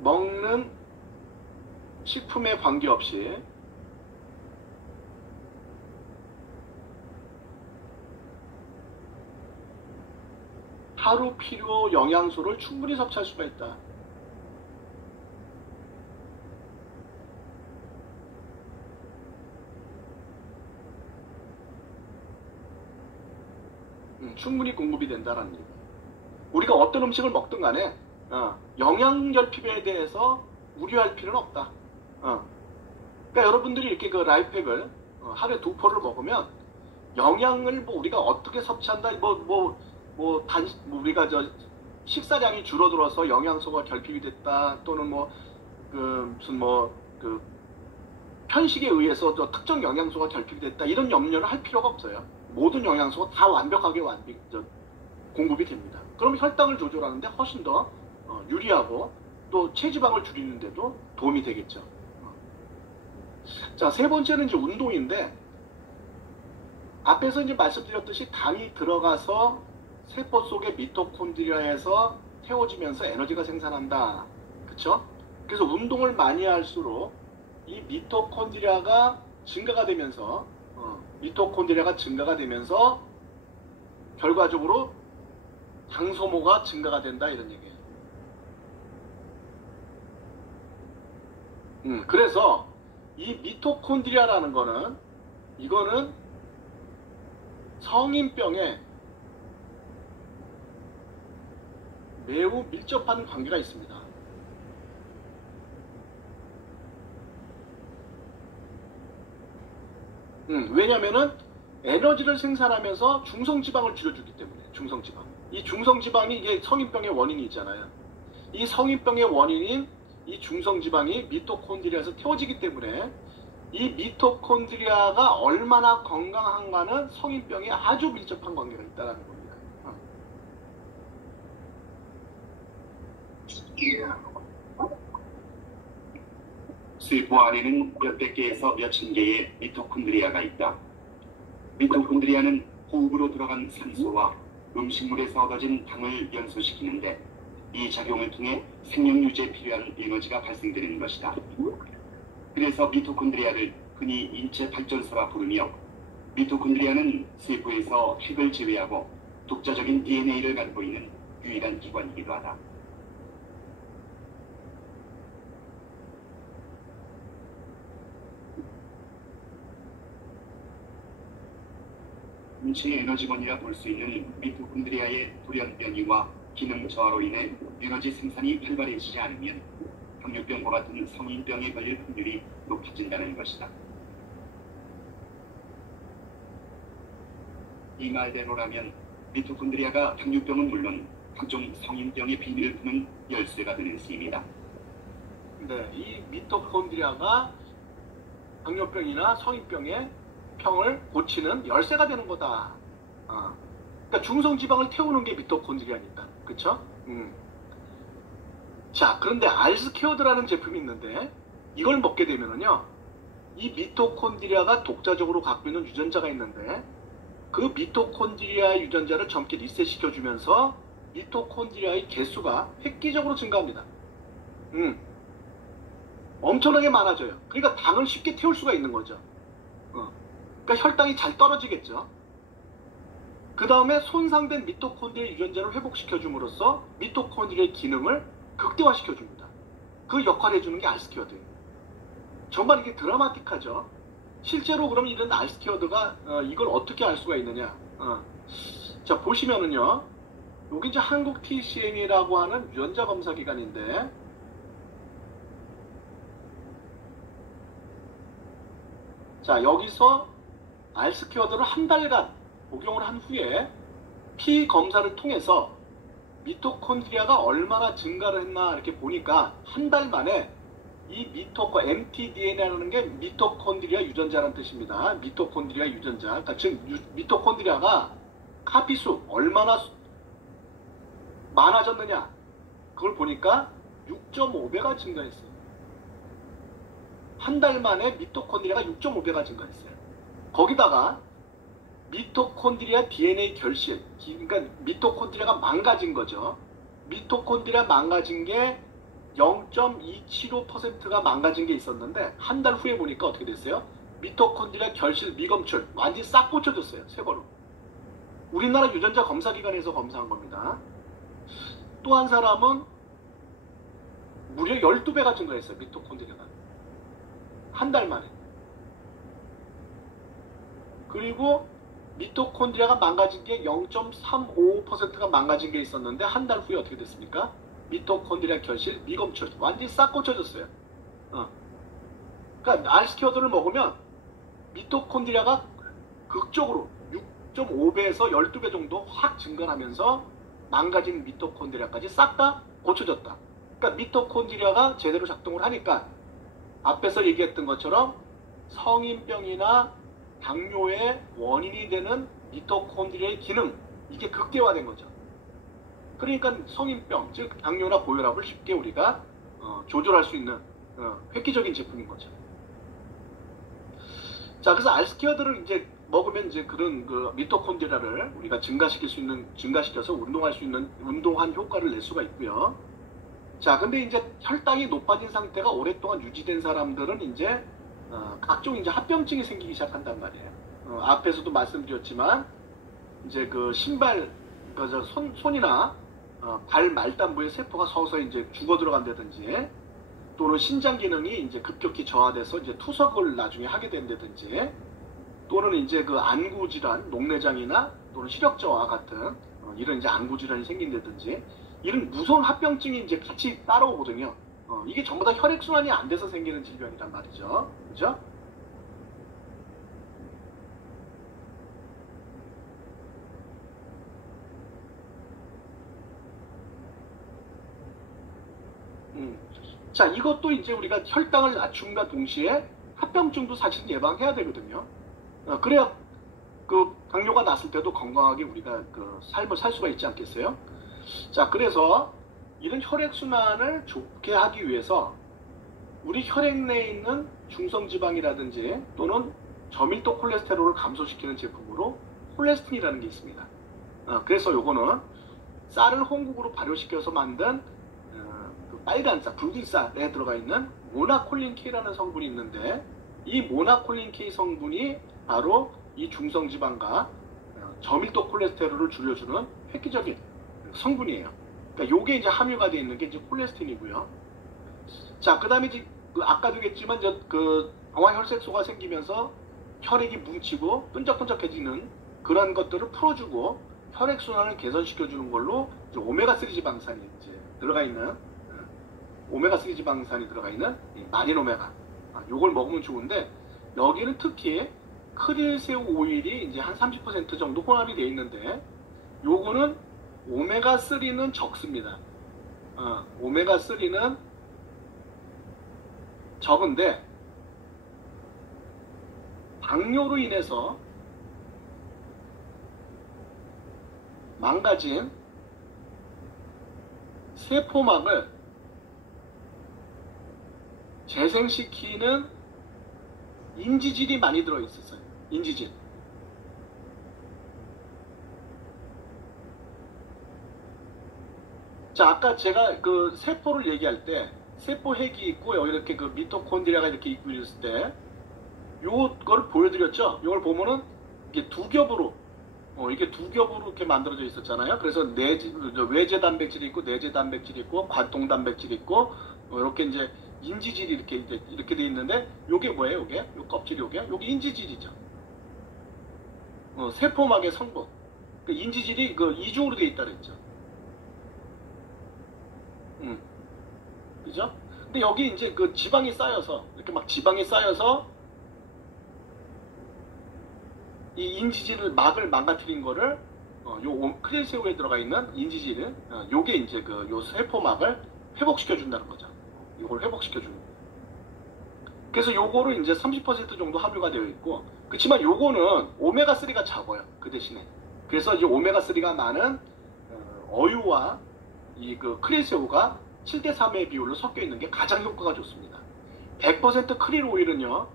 먹는 식품에 관계없이 하루 필요 영양소를 충분히 섭취할 수가 있다. 충분히 공급이 된다는 얘기. 우리가 어떤 음식을 먹든 간에 영양 결핍에 대해서 우려할 필요는 없다. 그러니까 여러분들이 이렇게 그 라이프팩을 하루에 2포를 먹으면 영양을 뭐 우리가 어떻게 섭취한다, 우리가 식사량이 줄어들어서 영양소가 결핍이 됐다, 또는 무슨 편식에 의해서 특정 영양소가 결핍이 됐다, 이런 염려를 할 필요가 없어요. 모든 영양소가 다 완벽하게 공급이 됩니다. 그럼 혈당을 조절하는데 훨씬 더 유리하고 또 체지방을 줄이는데도 도움이 되겠죠. 자, 세 번째는 이제 운동인데, 앞에서 이제 말씀드렸듯이 당이 들어가서 세포 속의 미토콘드리아에서 태워지면서 에너지가 생산한다. 그쵸? 그래서 운동을 많이 할수록 이 미토콘드리아가 증가가 되면서 결과적으로 당 소모가 증가가 된다, 이런 얘기예요. 그래서 이 미토콘드리아라는 거는, 이거는 성인병에 매우 밀접한 관계가 있습니다. 왜냐면은 에너지를 생산하면서 중성지방을 줄여주기 때문에. 중성지방. 이 중성지방이 이게 성인병의 원인이 있잖아요. 이 성인병의 원인인 이 중성지방이 미토콘드리아에서 태워지기 때문에 이 미토콘드리아가 얼마나 건강한가는 성인병에 아주 밀접한 관계가 있다는 겁니다. 세포 안에는 몇백 개에서 몇천 개의 미토콘드리아가 있다. 미토콘드리아는 호흡으로 들어간 산소와 음식물에서 얻어진 당을 연소시키는데, 이 작용을 통해 생명 유지에 필요한 에너지가 발생되는 것이다. 그래서 미토콘드리아를 흔히 인체 발전소라 부르며, 미토콘드리아는 세포에서 핵을 제외하고 독자적인 DNA를 갖고 있는 유일한 기관이기도 하다. 인체의 에너지원이라 볼 수 있는 미토콘드리아의 돌연 변이와 기능 저하로 인해 에너지 생산이 활발해지지 않으면 당뇨병과 같은 성인병에 걸릴 확률이 높아진다는 것이다. 이 말대로라면 미토콘드리아가 당뇨병은 물론 각종 성인병의 비밀을 푸는 열쇠가 되는 셈이다. 네, 이 미토콘드리아가 당뇨병이나 성인병의 병을 고치는 열쇠가 되는 거다. 그러니까 중성지방을 태우는 게 미토콘드리아니까. 그쵸? 자, 그런데 알스케어드라는 제품이 있는데, 이걸 먹게 되면은요, 이 미토콘드리아가 독자적으로 갖고 있는 유전자가 있는데, 그 미토콘드리아 유전자를 젊게 리셋시켜주면서 미토콘드리아의 개수가 획기적으로 증가합니다. 엄청나게 많아져요. 그러니까 당을 쉽게 태울 수가 있는 거죠. 그러니까 혈당이 잘 떨어지겠죠. 그 다음에 손상된 미토콘드리아 유전자를 회복시켜줌으로써 미토콘드리아의 기능을 극대화시켜줍니다. 그 역할을 해주는 게 알스케어드예요. 정말 이게 드라마틱하죠. 실제로 그럼 이런 알스케어드가 이걸 어떻게 알 수가 있느냐. 자, 보시면은요, 여기 이제 한국 TCM이라고 하는 유전자 검사 기관인데, 자, 여기서 알스케어드를 한 달간 복용을 한 후에 피 검사를 통해서 미토콘드리아가 얼마나 증가를 했나 이렇게 보니까 한 달 만에 이 mtDNA라는 게 미토콘드리아 유전자라는 뜻입니다. 미토콘드리아 유전자. 그러니까 즉 미토콘드리아가 카피수 얼마나 많아졌느냐, 그걸 보니까 6.5배가 증가했어요. 한 달 만에 미토콘드리아가 6.5배가 증가했어요. 거기다가 미토콘드리아 DNA 결실, 그러니까 미토콘드리아가 망가진 거죠. 미토콘드리아 망가진 게 0.275%가 망가진 게 있었는데, 한 달 후에 보니까 어떻게 됐어요? 미토콘드리아 결실 미검출 완전히 싹 고쳐졌어요. 새 거로. 우리나라 유전자 검사기관에서 검사한 겁니다. 또 한 사람은 무려 12배가 증가했어요. 미토콘드리아가 한 달 만에. 그리고 미토콘드리아가 망가진 게 0.355%가 망가진 게 있었는데 한 달 후에 어떻게 됐습니까? 미토콘드리아 결실 미검출 완전히 싹 고쳐졌어요. 그러니까 알스키어드를 먹으면 미토콘드리아가 극적으로 6.5배에서 12배 정도 확 증가하면서 망가진 미토콘드리아까지 싹 다 고쳐졌다. 그러니까 미토콘드리아가 제대로 작동을 하니까 앞에서 얘기했던 것처럼 성인병이나 당뇨의 원인이 되는 미토콘드리아의 기능, 이게 극대화된 거죠. 그러니까 성인병, 즉 당뇨나 고혈압을 쉽게 우리가 조절할 수 있는 획기적인 제품인 거죠. 자, 그래서 알스키어드를 이제 먹으면 이제 그런 그 미토콘드리아를 우리가 증가시켜서 운동할 수 있는 운동한 효과를 낼 수가 있고요. 자, 근데 이제 혈당이 높아진 상태가 오랫동안 유지된 사람들은 이제 각종 이제 합병증이 생기기 시작한단 말이에요. 앞에서도 말씀드렸지만 이제 그 신발, 손이나 발 말단부의 세포가 서서히 이제 죽어 들어간다든지, 또는 신장 기능이 이제 급격히 저하돼서 이제 투석을 나중에 하게 된다든지, 또는 이제 그 안구 질환, 녹내장이나 또는 시력 저하 같은 이런 이제 안구 질환이 생긴다든지, 이런 무서운 합병증이 이제 같이 따라오거든요. 이게 전부 다 혈액순환이 안 돼서 생기는 질병이란 말이죠. 그죠? 자, 이것도 이제 우리가 혈당을 낮춤과 동시에 합병증도 사실 예방해야 되거든요. 그래야 그 당뇨가 났을 때도 건강하게 우리가 그 삶을 살 수가 있지 않겠어요? 자, 그래서 이런 혈액순환을 좋게 하기 위해서 우리 혈액 내에 있는 중성지방이라든지 또는 저밀도 콜레스테롤을 감소시키는 제품으로 콜레스틴이라는 게 있습니다. 그래서 요거는 쌀을 홍국으로 발효시켜서 만든 그 빨간 쌀, 붉은 쌀에 들어가 있는 모나콜린 K라는 성분이 있는데, 이 모나콜린 K 성분이 바로 이 중성지방과 저밀도 콜레스테롤을 줄여주는 획기적인 성분이에요. 그러니까 요게 이제 함유가 되어 있는 게 이제 콜레스틴이고요. 자, 그 다음에 이제 아까도 얘기했지만 그 정화혈색소가 생기면서 혈액이 뭉치고 끈적끈적해지는 그런 것들을 풀어주고 혈액순환을 개선시켜주는 걸로 이제 오메가3 지방산이 이제 들어가 있는, 오메가3 지방산이 들어가 있는 마린 오메가, 요걸 먹으면 좋은데, 여기는 특히 크릴새우 오일이 이제 한 30% 정도 혼합이 되어 있는데, 요거는 오메가3는 적습니다. 오메가3는 적은데, 당뇨로 인해서 망가진 세포막을 재생시키는 인지질이 많이 들어있었어요. 인지질. 자, 아까 제가 그 세포를 얘기할 때 세포 핵이 있고 여기 이렇게 그 미토콘드리아가 이렇게 있고 이랬을 때 요거를 보여드렸죠. 이걸 보면은 이게 두 겹으로 이게 두 겹으로 이렇게 만들어져 있었잖아요. 그래서 외제 단백질이 있고 내재 단백질이 있고 관통 단백질이 있고 이렇게 이제 인지질이 이렇게 돼 있는데, 요게 뭐예요? 요게 요 껍질이 요게 인지질이죠. 세포막의 성분. 그 인지질이 그 이중으로 돼 있다 그랬죠. 그죠? 근데 여기 이제 그 지방이 쌓여서 이렇게 막 지방이 쌓여서 이 인지질을 막을 망가뜨린 거를 요 크릴새우에 들어가 있는 인지질은 요게 이제 그 요 세포막을 회복시켜 준다는 거죠. 요걸 회복시켜 주는. 그래서 요거를 이제 30% 정도 함유가 되어 있고, 그렇지만 요거는 오메가3가 적어요. 그 대신에. 그래서 이제 오메가3가 많은 어유와 이 그 크릴새우가 7대3의 비율로 섞여 있는 게 가장 효과가 좋습니다. 100% 크릴 오일은요,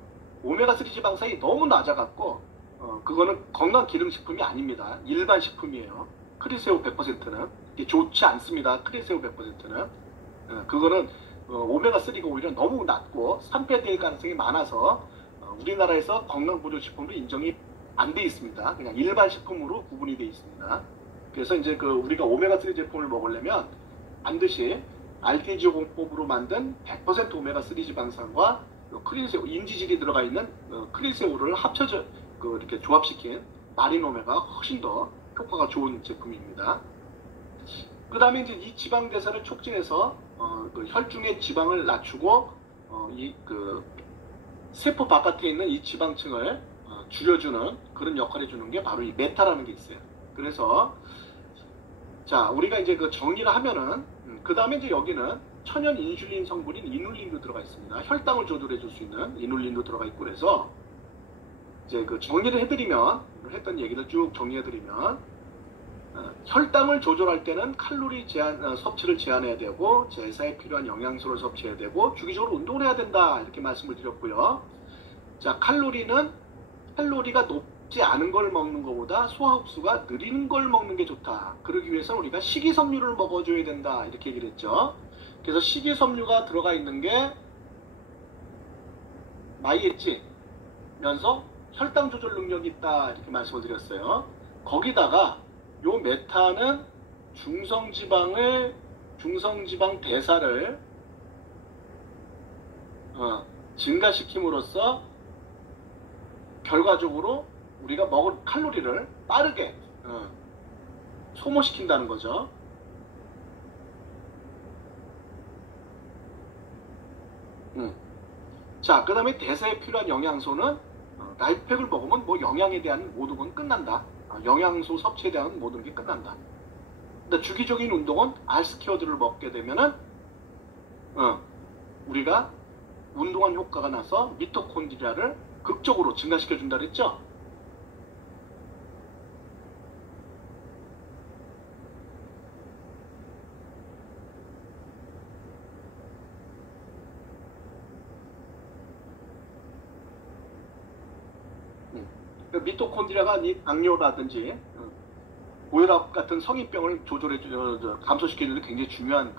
오메가3 지방산이 너무 낮아갖고 그거는 건강 기름식품이 아닙니다. 일반 식품이에요. 크릴새우 100%는 좋지 않습니다. 크릴새우 100%는 그거는 오메가3가 오히려 너무 낮고 산패될 가능성이 많아서 우리나라에서 건강보조식품으로 인정이 안 돼 있습니다. 그냥 일반 식품으로 구분이 돼 있습니다. 그래서 이제 그 우리가 오메가3 제품을 먹으려면 반드시 RTGO 공법으로 만든 100% 오메가3 지방산과 크릴새우, 인지질이 들어가 있는 크릴새우를 합쳐져 이렇게 조합시킨 마리노메가 훨씬 더 효과가 좋은 제품입니다. 그 다음에 이제 이 지방 대사를 촉진해서 그 혈중의 지방을 낮추고 세포 바깥에 있는 이 지방층을 줄여주는 그런 역할을 해주는 게 바로 이 메타라는 게 있어요. 그래서 자, 우리가 이제 그 정리를 하면은 그 다음에 이제 여기는 천연 인슐린 성분인 이눌린도 들어가 있습니다. 혈당을 조절해 줄 수 있는 이눌린도 들어가 있고, 그래서 이제 그 정리를 해드리면, 했던 얘기를 쭉 정리해드리면, 혈당을 조절할 때는 칼로리 섭취를 제한해야 되고, 제사에 필요한 영양소를 섭취해야 되고, 주기적으로 운동을 해야 된다, 이렇게 말씀을 드렸고요. 자, 칼로리가 높지 않은 걸 먹는 것보다 소화 흡수가 느린 걸 먹는 게 좋다. 그러기 위해서는 우리가 식이섬유를 먹어줘야 된다, 이렇게 얘기를 했죠. 그래서 식이섬유가 들어가 있는 게 마이에찌면서 혈당 조절 능력이 있다, 이렇게 말씀을 드렸어요. 거기다가 요 메타는 중성지방 대사를 증가시킴으로써 결과적으로 우리가 먹을 칼로리를 빠르게 소모시킨다는 거죠. 자, 그 다음에 대사에 필요한 영양소는 라이프팩을 먹으면 뭐 영양에 대한 모든 건 끝난다. 영양소 섭취에 대한 모든 게 끝난다. 근데 주기적인 운동은 알스퀘어드를 먹게 되면은 우리가 운동한 효과가 나서 미토콘드리아를 극적으로 증가시켜 준다 그랬죠? 미토콘드리아가 이 당뇨라든지 고혈압 같은 성인병을 감소시키는 데 굉장히 중요한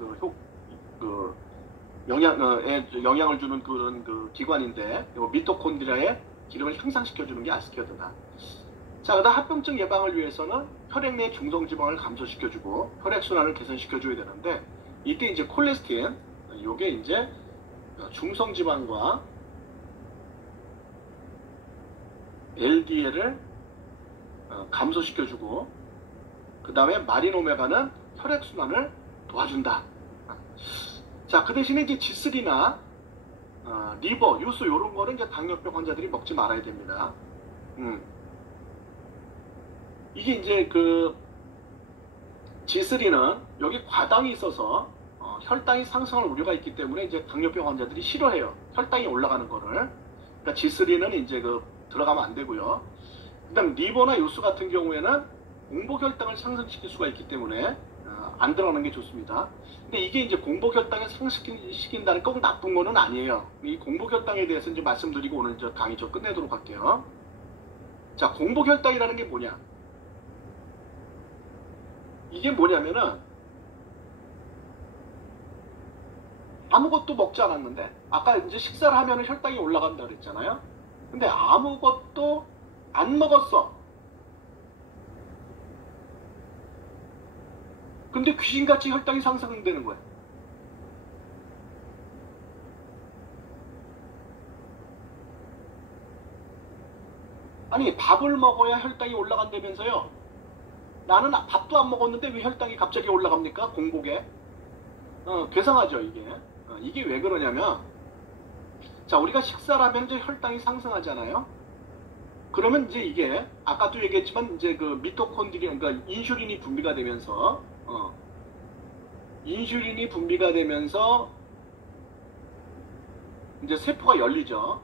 영향을 주는 그런 기관인데, 미토콘드리아의 기능을 향상시켜주는 게 알스퀘어드다. 자, 그다음 합병증 예방을 위해서는 혈액 내 중성지방을 감소시켜주고 혈액순환을 개선시켜줘야 되는데, 이때 이제 콜레스테린, 요게 이제 중성지방과 LDL을 감소시켜주고, 그 다음에 마리노메가는 혈액순환을 도와준다. 자, 그 대신에 이제 G3나 리버, 요소 요런 거는 이제 당뇨병 환자들이 먹지 말아야 됩니다. 이게 이제 그 G3는 여기 과당이 있어서 혈당이 상승할 우려가 있기 때문에 이제 당뇨병 환자들이 싫어해요. 혈당이 올라가는 거를. 그러니까 G3는 이제 들어가면 안 되고요. 그다음 리버나 요소 같은 경우에는 공복혈당을 상승시킬 수가 있기 때문에 안 들어가는 게 좋습니다. 근데 이게 이제 공복혈당을 상승시킨다는 꼭 나쁜 거는 아니에요. 이 공복혈당에 대해서 이제 말씀드리고 오늘 강의 좀 끝내도록 할게요. 자, 공복혈당이라는 게 뭐냐? 이게 뭐냐면은 아무것도 먹지 않았는데, 아까 이제 식사를 하면은 혈당이 올라간다 그랬잖아요. 근데 아무것도 안 먹었어. 근데 귀신같이 혈당이 상승되는 거야. 아니, 밥을 먹어야 혈당이 올라간다면서요. 나는 밥도 안 먹었는데 왜 혈당이 갑자기 올라갑니까? 공복에. 괴상하죠, 이게. 이게 왜 그러냐면, 자, 우리가 식사를 하면 이제 혈당이 상승하잖아요. 그러면 이제 이게 아까도 얘기했지만 이제 그 미토콘드리아, 그러니까 인슐린이 분비가 되면서 이제 세포가 열리죠.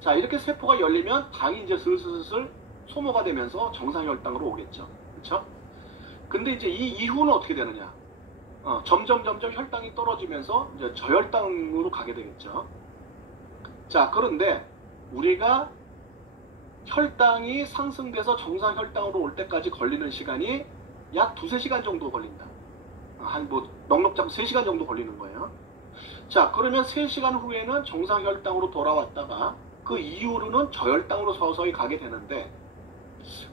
자, 이렇게 세포가 열리면 당이 이제 슬슬 소모가 되면서 정상 혈당으로 오겠죠. 그렇죠? 근데 이제 이 이후는 어떻게 되느냐? 점점 혈당이 떨어지면서 이제 저혈당으로 가게 되겠죠. 자, 그런데 우리가 혈당이 상승돼서 정상 혈당으로 올 때까지 걸리는 시간이 약 2-3시간 정도 걸린다. 넉넉 잡고 3시간 정도 걸리는 거예요. 자, 그러면 3시간 후에는 정상 혈당으로 돌아왔다가 그 이후로는 저혈당으로 서서히 가게 되는데,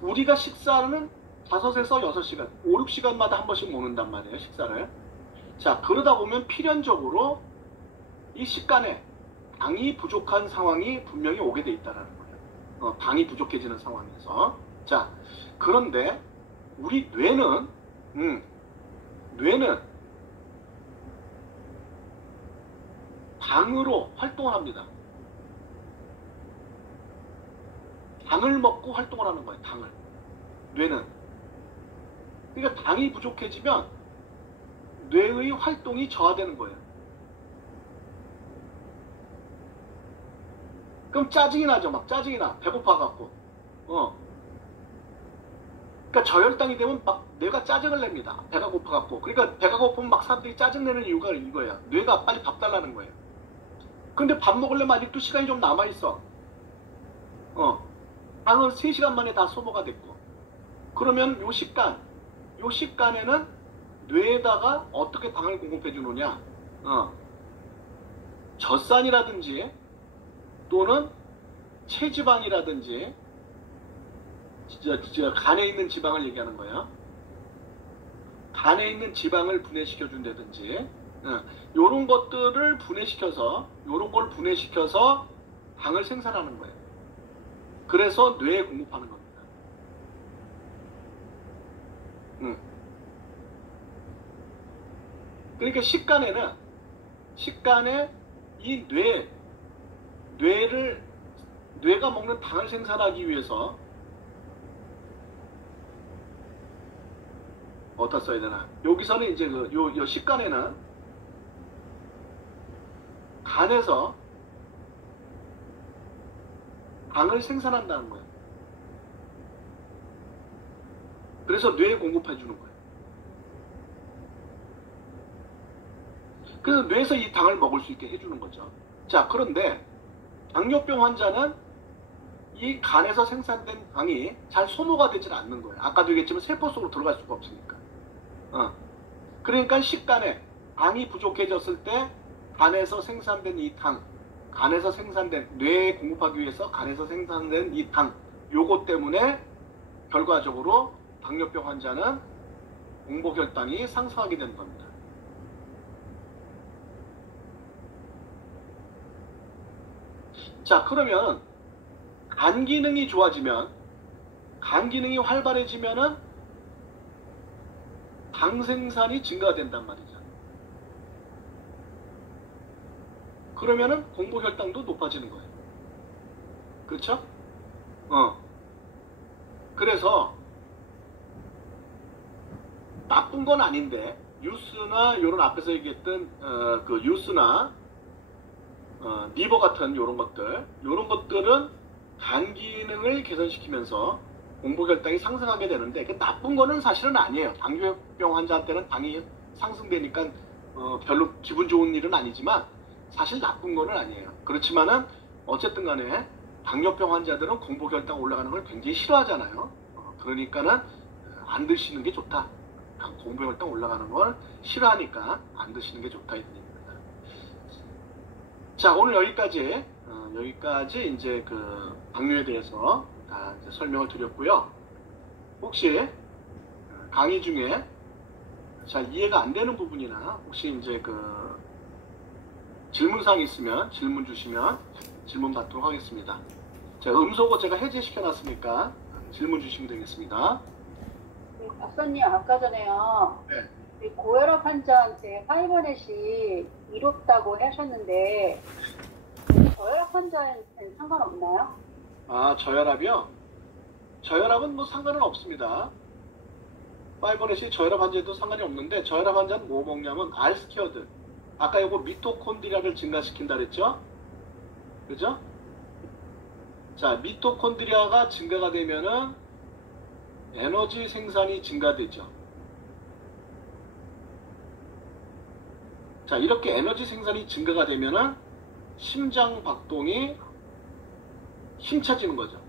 우리가 식사는 5에서 6시간, 5-6시간마다 한 번씩 먹는단 말이에요, 식사를. 자, 그러다 보면 필연적으로 이 식간에 당이 부족한 상황이 분명히 오게 돼 있다는 거예요. 당이 부족해지는 상황에서. 자, 그런데 우리 뇌는 당으로 활동을 합니다. 당을 먹고 활동을 하는 거예요. 당을. 뇌는. 그러니까 당이 부족해지면 뇌의 활동이 저하되는 거예요. 그럼 짜증이 나죠. 막 짜증이 나. 배고파갖고. 그러니까 저혈당이 되면 막 뇌가 짜증을 냅니다. 배가 고파갖고. 그러니까 배가 고프면 막 사람들이 짜증내는 이유가 이거예요. 뇌가 빨리 밥 달라는 거예요. 근데 밥 먹으려면 아직도 시간이 좀 남아있어. 당은 3시간 만에 다 소모가 됐고. 그러면 요 시간에는 뇌에다가 어떻게 당을 공급해 주느냐. 젖산이라든지 또는 체지방이라든지 진짜 간에 있는 지방을 얘기하는 거예요. 간에 있는 지방을 분해시켜 준다든지 요런 것들을 분해시켜서 당을 생산하는 거예요. 그래서 뇌에 공급하는 겁니다. 그러니까 식간에 이 뇌가 먹는 당을 생산하기 위해서 어디다 써야 되나? 여기서는 이제 요 식간에는 간에서 당을 생산한다는 거예요. 그래서 뇌에 공급해 주는 거예요. 그래서 뇌에서 이 당을 먹을 수 있게 해주는 거죠. 자, 그런데 당뇨병 환자는 이 간에서 생산된 당이 잘 소모가 되질 않는 거예요. 아까도 얘기했지만 세포 속으로 들어갈 수가 없으니까. 그러니까 식간에 당이 부족해졌을 때 간에서 생산된 이 당, 간에서 생산된 뇌에 공급하기 위해서 간에서 생산된 이 당, 요것 때문에 결과적으로 당뇨병 환자는 공복혈당이 상승하게 되는 겁니다. 자, 그러면 간 기능이 좋아지면, 간 기능이 활발해지면은 당 생산이 증가된단 말이죠. 그러면은 공복혈당도 높아지는 거예요. 그렇죠? 그래서 나쁜 건 아닌데 유스나 요런 앞에서 얘기했던 그 유스나 리버 같은 요런 것들은 간 기능을 개선시키면서 공복혈당이 상승하게 되는데 그 나쁜 거는 사실은 아니에요. 당뇨병 환자한테는 당이 상승되니까 별로 기분 좋은 일은 아니지만 사실 나쁜 거는 아니에요. 그렇지만은 어쨌든 간에 당뇨병 환자들은 공복혈당 올라가는 걸 굉장히 싫어하잖아요. 그러니까는 안 드시는 게 좋다. 공복혈당 올라가는 걸 싫어하니까 안 드시는 게 좋다. 자, 오늘 여기까지 이제 그 당뇨에 대해서 다 이제 설명을 드렸고요. 혹시 강의 중에 잘 이해가 안 되는 부분이나 혹시 이제 그 질문사항이 있으면 질문 주시면 질문 받도록 하겠습니다. 자, 음소거 제가 해제시켜 놨으니까 질문 주시면 되겠습니다. 네, 박사님 아까 전에요. 네. 고혈압 환자한테 파이버넷이 이롭다고 하셨는데 저혈압 환자한테는 상관없나요? 아, 저혈압이요? 저혈압은 뭐 상관은 없습니다. 파이버넷이 저혈압 환자에도 상관이 없는데 저혈압 환자는 뭐 먹냐면 알스퀘어드. 아까 이거 미토콘드리아를 증가시킨다 그랬죠? 그죠? 자, 미토콘드리아가 증가가 되면은 에너지 생산이 증가되죠. 자, 이렇게 에너지 생산이 증가가 되면은 심장 박동이 힘차지는 거죠.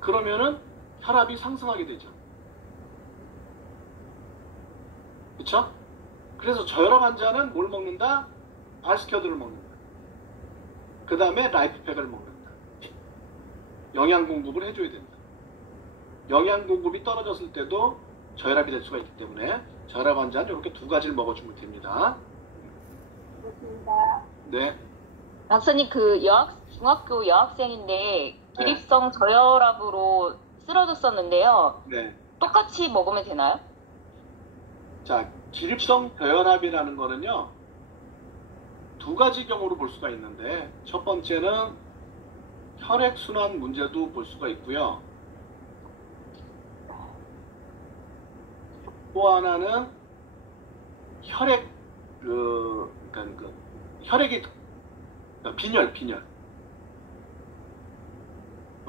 그러면은 혈압이 상승하게 되죠. 그쵸? 그래서 저혈압 환자는 뭘 먹는다? 알스퀘어드를 먹는다. 그 다음에 라이프팩을 먹는다. 영양 공급을 해줘야 된다. 영양 공급이 떨어졌을 때도 저혈압이 될 수가 있기 때문에 저혈압 환자는 이렇게 두 가지를 먹어주면 됩니다. 그렇습니다. 네. 박사님, 중학교 여학생인데 네. 기립성 저혈압으로 쓰러졌었는데요. 네. 똑같이 먹으면 되나요? 자, 기립성 저혈압이라는 거는요, 두 가지 경우로 볼 수가 있는데, 첫 번째는 혈액순환 문제도 볼 수가 있고요. 또 하나는 혈액, 혈액이, 빈혈.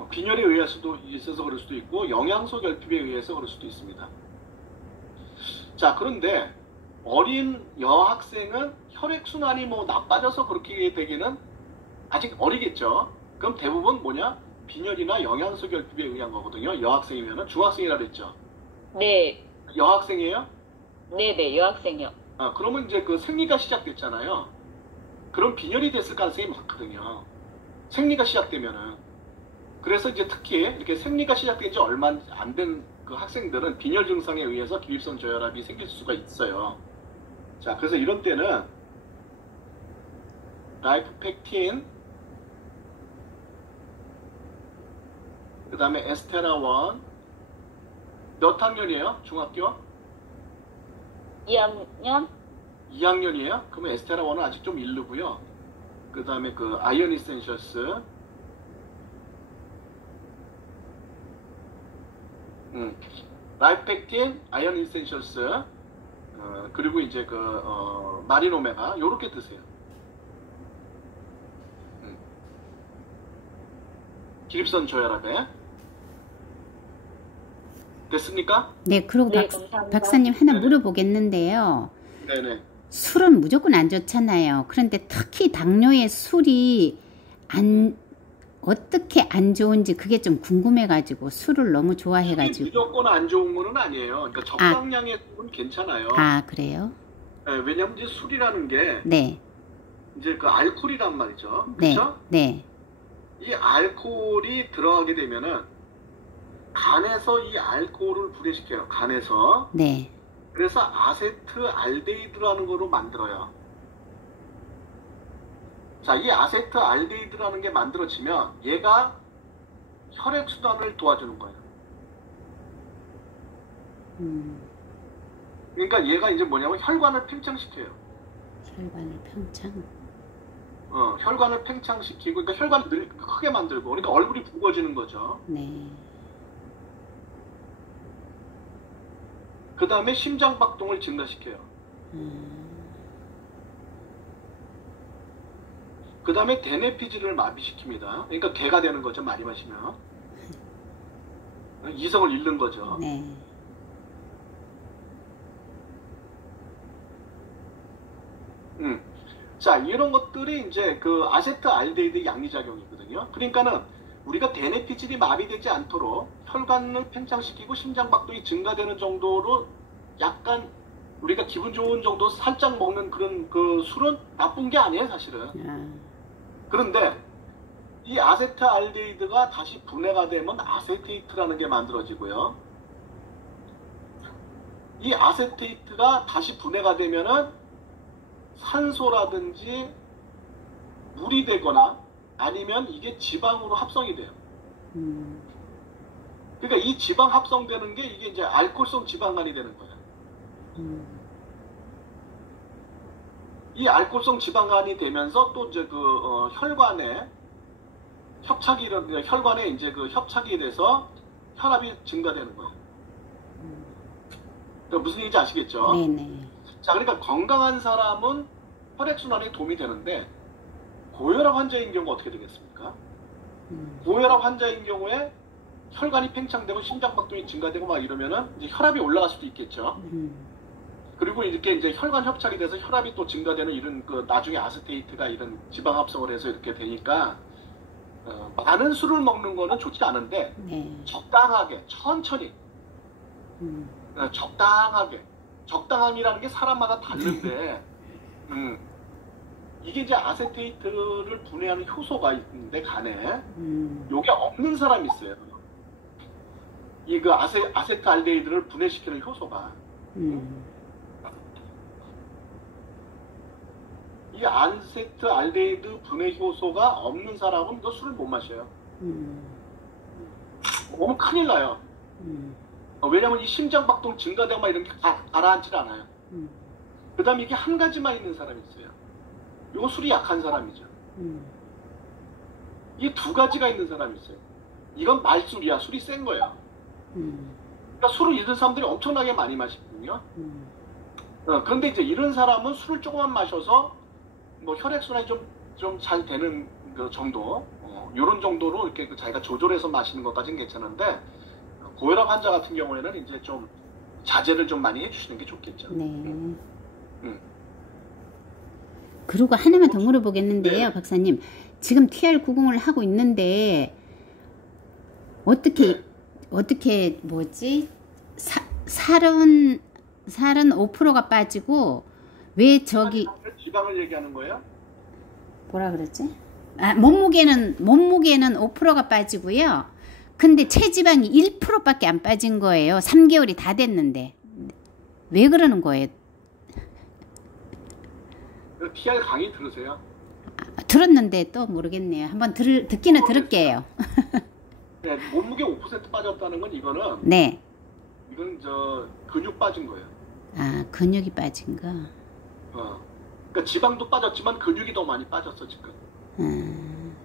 빈혈에 의해서도 있어서 그럴 수도 있고, 영양소 결핍에 의해서 그럴 수도 있습니다. 자, 그런데 어린 여학생은 혈액순환이 뭐 나빠져서 그렇게 되기는 아직 어리겠죠. 그럼 대부분 뭐냐? 빈혈이나 영양소 결핍에 의한 거거든요. 여학생이면은. 중학생이라 그랬죠. 네. 여학생이에요? 네네, 여학생이요. 그러면 이제 그 생리가 시작됐잖아요. 그럼 빈혈이 됐을 가능성이 많거든요. 생리가 시작되면은. 그래서 이제 특히 이렇게 생리가 시작된 지 얼마 안 된 그 학생들은 빈혈 증상에 의해서 기립성 저혈압이 생길 수가 있어요. 자, 그래서 이런 때는 라이프팩틴, 그 다음에 에스테라원. 몇 학년이에요? 중학교? 2학년? 2학년이에요? 그러면 에스테라원은 아직 좀 일르고요. 그 다음에 그 아이언 이센셜스, 라이프팩틴, 아이언 이센셜스, 그리고 이제 마린 오메가 요렇게 드세요. 기립성 저혈압에. 됐습니까? 네, 그리고 네, 감사합니다. 박사님 하나 네네. 물어보겠는데요. 네네. 술은 무조건 안 좋잖아요. 그런데 특히 당뇨의 술이 어떻게 안 좋은지 그게 좀 궁금해가지고 술을 너무 좋아해가지고. 무조건 안 좋은 거는 아니에요. 그러니까 적당량의 술은 괜찮아요. 아, 그래요? 네, 왜냐면 이제 술이라는 게 네, 이제 그 알코올이란 말이죠. 네, 그렇죠? 네, 이 알코올이 들어가게 되면은 간에서 이 알코올을 분해시켜요. 간에서. 네. 그래서 아세트알데히드라는 거로 만들어요. 자, 이 아세트알데히드라는 게 만들어지면 얘가 혈액순환을 도와주는 거예요. 그러니까 얘가 이제 뭐냐면 혈관을 팽창시켜요. 혈관을 평창. 혈관을 팽창시키고, 그러니까 혈관을 크게 만들고, 그러니까 얼굴이 붉어지는 거죠. 네. 그 다음에 심장박동을 증가시켜요. 그 다음에 대뇌피질을 마비시킵니다. 그러니까 개가 되는 거죠, 많이 마시면. 이성을 잃는 거죠. 네. 자, 이런 것들이 이제 그 아세트알데히드 양리작용이거든요. 그러니까는 우리가 대뇌피질이 마비되지 않도록 혈관을 팽창시키고 심장박동이 증가되는 정도로 약간 우리가 기분 좋은 정도 살짝 먹는 그런 그 술은 나쁜 게 아니에요, 사실은. 그런데 이 아세트알데히드가 다시 분해가 되면 아세테이트라는 게 만들어지고요. 이 아세테이트가 다시 분해가 되면은 산소라든지 물이 되거나 아니면 이게 지방으로 합성이 돼요. 그러니까 이 지방 합성되는 게 이게 이제 알코올성 지방간이 되는 거예요. 이 알코올성 지방간이 되면서 또 이제 그 혈관에 협착이 혈관에 이제 그 협착이 돼서 혈압이 증가되는 거예요. 그러니까 무슨 얘기인지 아시겠죠? 네네. 자, 그러니까 건강한 사람은 혈액순환에 도움이 되는데 고혈압 환자인 경우 어떻게 되겠습니까? 고혈압 환자인 경우에 혈관이 팽창되고 심장박동이 증가되고 막 이러면은 이제 혈압이 올라갈 수도 있겠죠. 그리고 이렇게 이제 혈관 협착이 돼서 혈압이 또 증가되는 이런 그 나중에 아세테이트가 이런 지방 합성을 해서 이렇게 되니까 많은 술을 먹는 거는 좋지 않은데 네. 적당하게 천천히 적당하게 적당함이라는 게 사람마다 다른데 이게 이제 아세테이트를 분해하는 효소가 있는데 간에 요게 없는 사람이 있어요. 이 그 아세트알데히드를 분해시키는 효소가 이 안세트 알데히드 분해 효소가 없는 사람은 너 술을 못 마셔요. 너무 큰일 나요. 왜냐면 이 심장박동 증가되고 막 이런 게 가라앉질 않아요. 그 다음에 이게 한 가지만 있는 사람이 있어요. 이거 술이 약한 사람이죠. 이 두 가지가 있는 사람이 있어요. 이건 말술이야. 술이 센 거야. 그러니까 술을 이런 사람들이 엄청나게 많이 마시거든요. 그런데 이제 이런 사람은 술을 조금만 마셔서 뭐 혈액순환이 좀 잘 되는 그 정도, 이런 정도로 이렇게 자기가 조절해서 마시는 것까지는 괜찮은데, 고혈압 환자 같은 경우에는 이제 좀 자제를 좀 많이 해주시는 게 좋겠죠. 네. 그리고 하나만 더 물어보겠는데요, 네. 박사님. 지금 TR90을 하고 있는데 어떻게 뭐지? 살은 5%가 빠지고 왜 저기 지방을 얘기하는 거예요? 뭐라 그랬지? 몸무게는 5%가 빠지고요. 근데 체지방이 1%밖에 안 빠진 거예요. 3개월이 다 됐는데. 왜 그러는 거예요? TR 강의 들으세요. 들었는데 또 모르겠네요. 한번 듣기는 들을게요. 네, 몸무게 5% 빠졌다는 건 이거는 네. 이건 근육 빠진 거예요. 근육이 빠진 거. 그러니까 지방도 빠졌지만 근육이 더 많이 빠졌어 지금.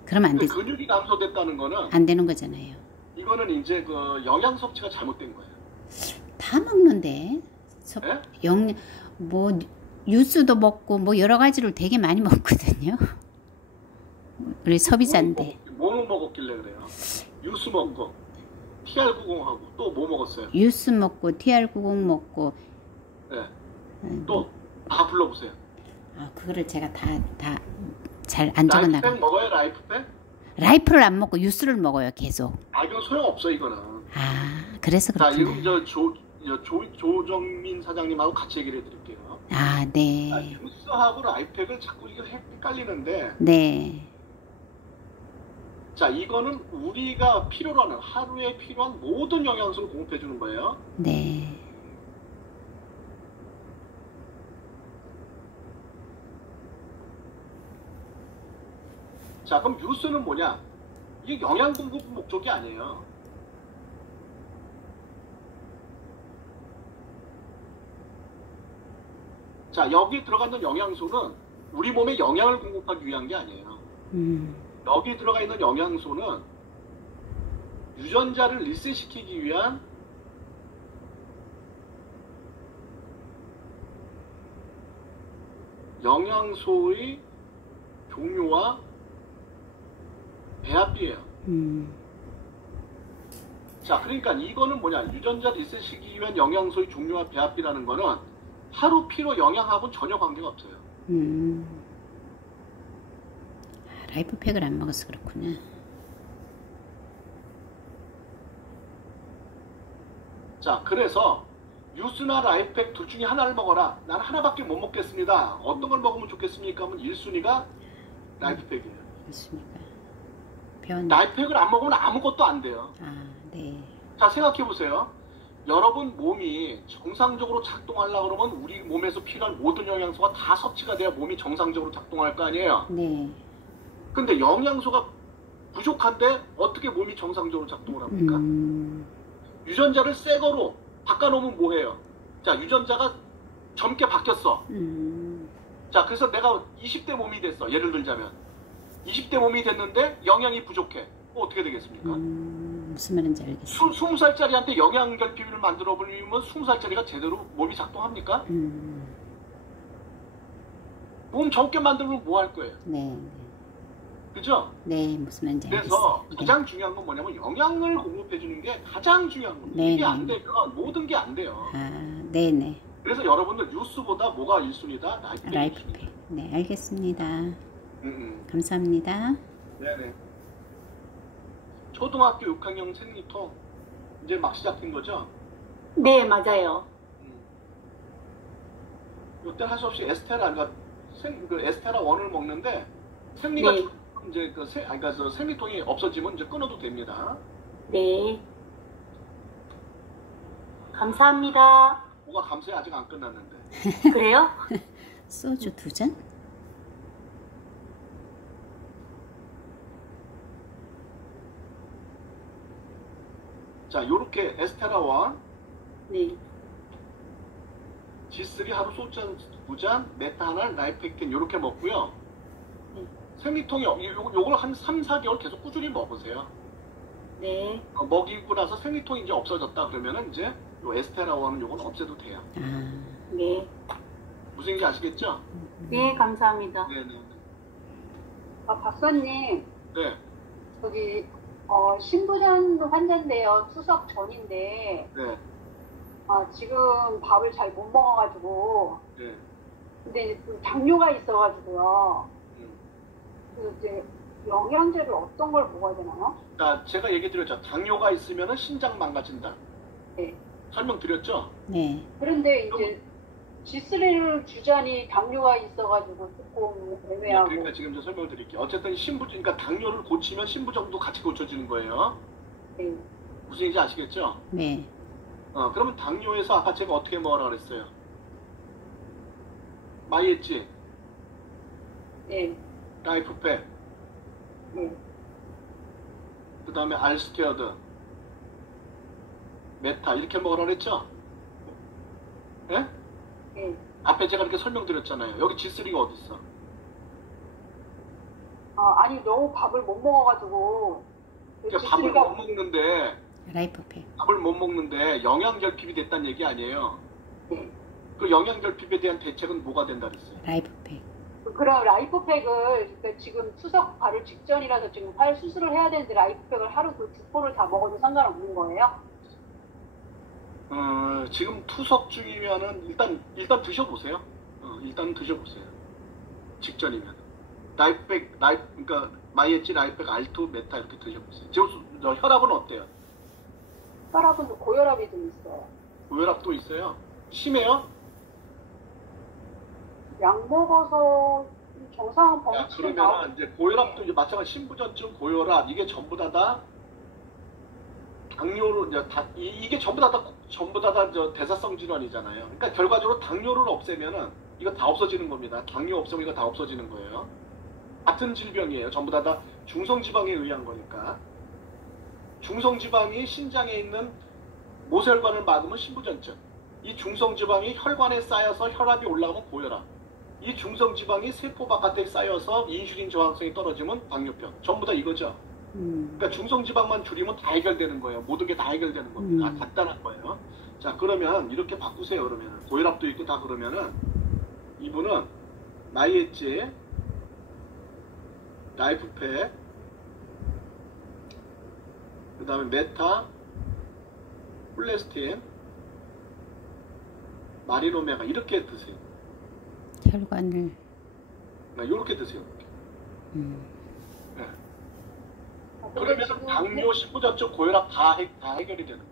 그러면 안 되지. 근육이 감소됐다는 거는 안 되는 거잖아요. 이거는 이제 그 영양 섭취가 잘못된 거예요. 다 먹는데. 네? 뭐 유수도 먹고 뭐 여러 가지를 되게 많이 먹거든요. 우리 소비자인데. 뭐 먹었길래 그래요? 유수 먹고 TR90하고 또 뭐 먹었어요? 유수 먹고 TR90 먹고. 네. 또 다 불러보세요. 그거를 제가 다 잘 안 적어놔. 라이프팩 먹어요? 라이프팩? 라이프를 안 먹고 유수를 먹어요, 계속. 이건 소용없어 이거는. 그래서 자, 그렇구나. 이건 조정민 사장님하고 같이 얘기를 해드릴게요. 네. 유스하고 라이프팩을 자꾸 이거 헷갈리는데. 네. 자, 이거는 우리가 필요로 하는 하루에 필요한 모든 영양소를 공급해 주는 거예요. 네. 자, 그럼 유스는 뭐냐? 이게 영양 공급 목적이 아니에요. 자, 여기 들어가 있는 영양소는 우리 몸에 영양을 공급하기 위한 게 아니에요. 여기 들어가 있는 영양소는 유전자를 리셋시키기 위한 영양소의 종류와 배합이에요. 자, 그러니까 이거는 뭐냐? 유전자 리셋시키기 위한 영양소의 종류와 배합이라는 거는 하루 피로 영양하고는 전혀 관계가 없어요. 라이프팩을 안 먹어서 그렇구나. 자, 그래서 유스나 라이프팩 둘 중에 하나를 먹어라. 난 하나밖에 못 먹겠습니다. 어떤 걸 먹으면 좋겠습니까? 하면 1순위가 라이프팩이에요. 그렇습니까? 라이프팩을 안 먹으면 아무것도 안 돼요. 네. 자, 생각해 보세요. 여러분 몸이 정상적으로 작동하려고 그러면 우리 몸에서 필요한 모든 영양소가 다 섭취가 돼야 몸이 정상적으로 작동할 거 아니에요. 네. 근데 영양소가 부족한데 어떻게 몸이 정상적으로 작동을 합니까? 유전자를 새 거로 바꿔놓으면 뭐해요? 자, 유전자가 젊게 바뀌었어. 자, 그래서 내가 20대 몸이 됐어. 예를 들자면 20대 몸이 됐는데 영양이 부족해. 어떻게 되겠습니까? 무슨 말인지 알겠어요. 20살짜리한테 영양 결핍을 만들어 버리면 20살짜리가 제대로 몸이 작동합니까? 몸 적게 만들면 뭐 할 거예요? 네. 그죠? 네, 무슨 말인지 그래서 알겠어요. 가장 중요한 건 뭐냐면 영양을 공급해 주는 게 가장 중요한 겁니다. 네, 이게 네. 안 되면 모든 게 안 돼요. 네네. 그래서 여러분들 뉴스보다 뭐가 1순위다? 라이프팩. 네, 알겠습니다. 감사합니다. 네네. 초등학교 6학년 생리통 이제 막 시작된 거죠? 네, 맞아요. 이때 할 수 없이 에스테라, 그러니까 에스테라 1을 먹는데 생리가 네. 이제 그러니까 생리통이 없어지면 이제 끊어도 됩니다. 네. 감사합니다. 뭐가 감사해 아직 안 끝났는데. 그래요? 소주 2잔? 자, 요렇게 에스테라와 네. G3 하루 소잔 9잔, 메타 하나, 라이펙틴 요렇게 먹고요. 네. 생리통이 요걸 한 3, 4개월 계속 꾸준히 먹으세요. 네. 먹이고 나서 생리통이 이제 없어졌다 그러면은 이제 요 에스테라와는 요건 없애도 돼요. 아, 네. 무슨 얘기 아시겠죠? 네, 감사합니다. 네네. 박사님, 네. 저기, 신부전 환자인데요. 추석 전인데, 네. 지금 밥을 잘 못 먹어가지고, 네. 근데 이제 좀 당뇨가 있어가지고요. 음. 그 이제 영양제를 어떤 걸 먹어야 되나요? 그러니까 제가 얘기 드렸죠. 당뇨가 있으면은 신장 망가진다. 네. 설명드렸죠? 네. 그런데 이제 G3를 주자니 당뇨가 있어가지고 조금 애매하고. 그러니까 지금 저 설명을 드릴게요. 어쨌든 그러니까 당뇨를 고치면 신부정도 같이 고쳐지는 거예요. 네. 무슨 얘기인지 아시겠죠? 네. 그러면 당뇨에서 아까 제가 어떻게 먹으라 그랬어요? 마이엣지, 네. 라이프팩, 네. 그 다음에 알스테어드, 메타 이렇게 먹으라 그랬죠? 예? 네. 앞에 제가 이렇게 설명드렸잖아요. 여기 G3가 어디 있어? 아니, 너무 밥을 못 먹어가지고. 그러니까 밥을 못 먹는데 라이프팩. 밥을 못 먹는데 영양결핍이 됐다는 얘기 아니에요. 네. 그 영양결핍에 대한 대책은 뭐가 된다 그랬어요? 라이프팩. 그럼 라이프팩을 그러니까 지금 추석 바로 직전이라서 지금 팔 수술을 해야 되는데 라이프팩을 하루 그 두 포를 다 먹어도 상관없는 거예요? 지금 투석 중이면은 일단 드셔보세요. 일단 드셔보세요. 직전이면 그러니까 마이엣지, 라이프팩, 알투, 메타 이렇게 드셔보세요. 지금 저 혈압은 어때요? 혈압은 고혈압이 좀 있어요. 고혈압도 있어요. 심해요? 약 먹어서 정상 야, 범위치는 그러면은 이제 고혈압도 이제 마찬가지 신부전증, 고혈압 이게 전부 다 당뇨로 이제 이게 전부 다 저 대사성 질환이잖아요. 그러니까 결과적으로 당뇨를 없애면은 이거 다 없어지는 겁니다. 당뇨 없으면 이거 다 없어지는 거예요. 같은 질병이에요. 전부 다 중성지방에 의한 거니까. 중성지방이 신장에 있는 모세혈관을 막으면 신부전증. 이 중성지방이 혈관에 쌓여서 혈압이 올라가면 고혈압. 이 중성지방이 세포 바깥에 쌓여서 인슐린 저항성이 떨어지면 당뇨병. 전부 다 이거죠. 그러니까 중성지방만 줄이면 다 해결되는 거예요. 모든 게 다 해결되는 겁니다. 간단한 거예요. 자, 그러면 이렇게 바꾸세요. 그러면 고혈압도 있고 다 그러면은 이분은 마이엣지, 라이프팩, 그 다음에 메타, 플레스틴, 마리노메가 이렇게 드세요. 혈관을. 이렇게 드세요. 음. 네. 그러면 당뇨, 신부전증, 고혈압 다 해결이 되는 거예요.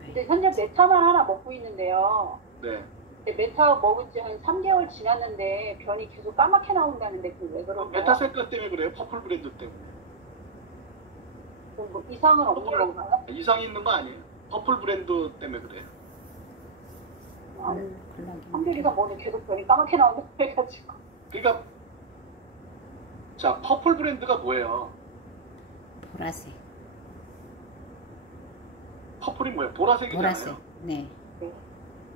근데 현재 메타만 하나 먹고 있는데요. 네. 근데 메타 먹은 지 한 3개월 지났는데 변이 계속 까맣게 나온다는데 그게 왜 그런 거예요? 메타 색깔 때문에 그래요. 퍼플 브랜드 때문에. 뭐 이상은 없는 건가요? 이상이 있는 거 아니에요. 퍼플 브랜드 때문에 그래요. 한별이가 뭐니 계속 변이 까맣게 나온다고 해가지고. 그러니까 자, 퍼플 브랜드가 뭐예요? 보라색. 퍼플이 뭐예요? 보라색이잖아요. 보라색. 네.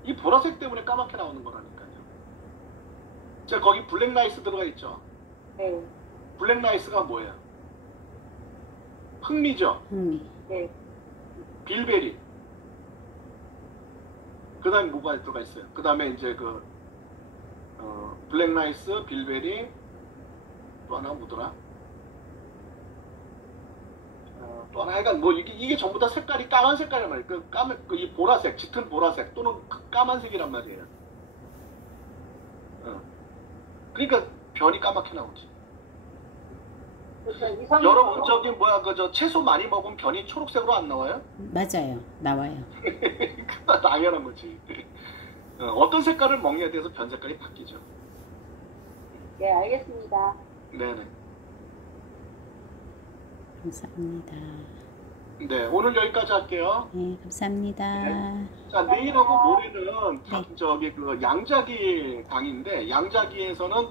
이 보라색 때문에 까맣게 나오는 거라니까요. 자, 거기 블랙라이스 들어가 있죠. 네. 블랙라이스가 뭐예요? 흑미죠. 네. 빌베리. 그 다음에 뭐가 들어가 있어요? 그 다음에 이제 블랙라이스, 빌베리, 또 하나 뭐더라? 또 하나 하여간 뭐 이게 전부 다 색깔이 까만 색깔이란 말이에요. 이 보라색, 짙은 보라색 또는 까만색이란 말이에요. 그러니까 변이 까맣게 나오지. 여러분 저기 저 채소 많이 먹으면 변이 초록색으로 안 나와요? 맞아요. 나와요. 당연한 거지. 어떤 색깔을 먹냐에 대해서 변 색깔이 바뀌죠. 네, 알겠습니다. 네네. 감사합니다. 네, 오늘 여기까지 할게요. 네, 감사합니다. 네. 자, 내일하고 모레는 네. 저기 양자기 강의인데 양자기에서는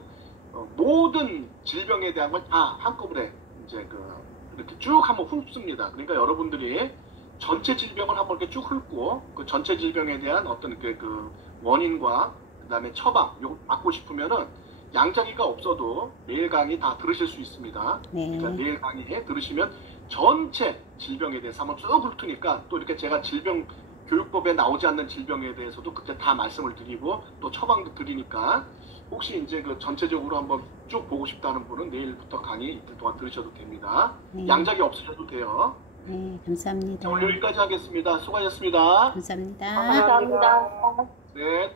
모든 질병에 대한 걸 다 한꺼번에 이제 이렇게 쭉 한번 훑습니다. 그러니까 여러분들이 전체 질병을 한번 이렇게 쭉 훑고 그 전체 질병에 대한 어떤 그 원인과 그다음에 처방 요거 받고 싶으면은 양자기가 없어도 매일 강의 다 들으실 수 있습니다. 네. 그러니까 매일 강의에 들으시면 전체 질병에 대해서 한번 쭉 훑으니까 또 이렇게 제가 질병 교육법에 나오지 않는 질병에 대해서도 그때 다 말씀을 드리고 또 처방도 드리니까 혹시 이제 그 전체적으로 한번 쭉 보고 싶다는 분은 내일부터 강의 이틀 동안 들으셔도 됩니다. 네. 양자기 없으셔도 돼요. 네, 감사합니다. 자, 오늘 여기까지 하겠습니다. 수고하셨습니다. 감사합니다. 감사합니다. 네.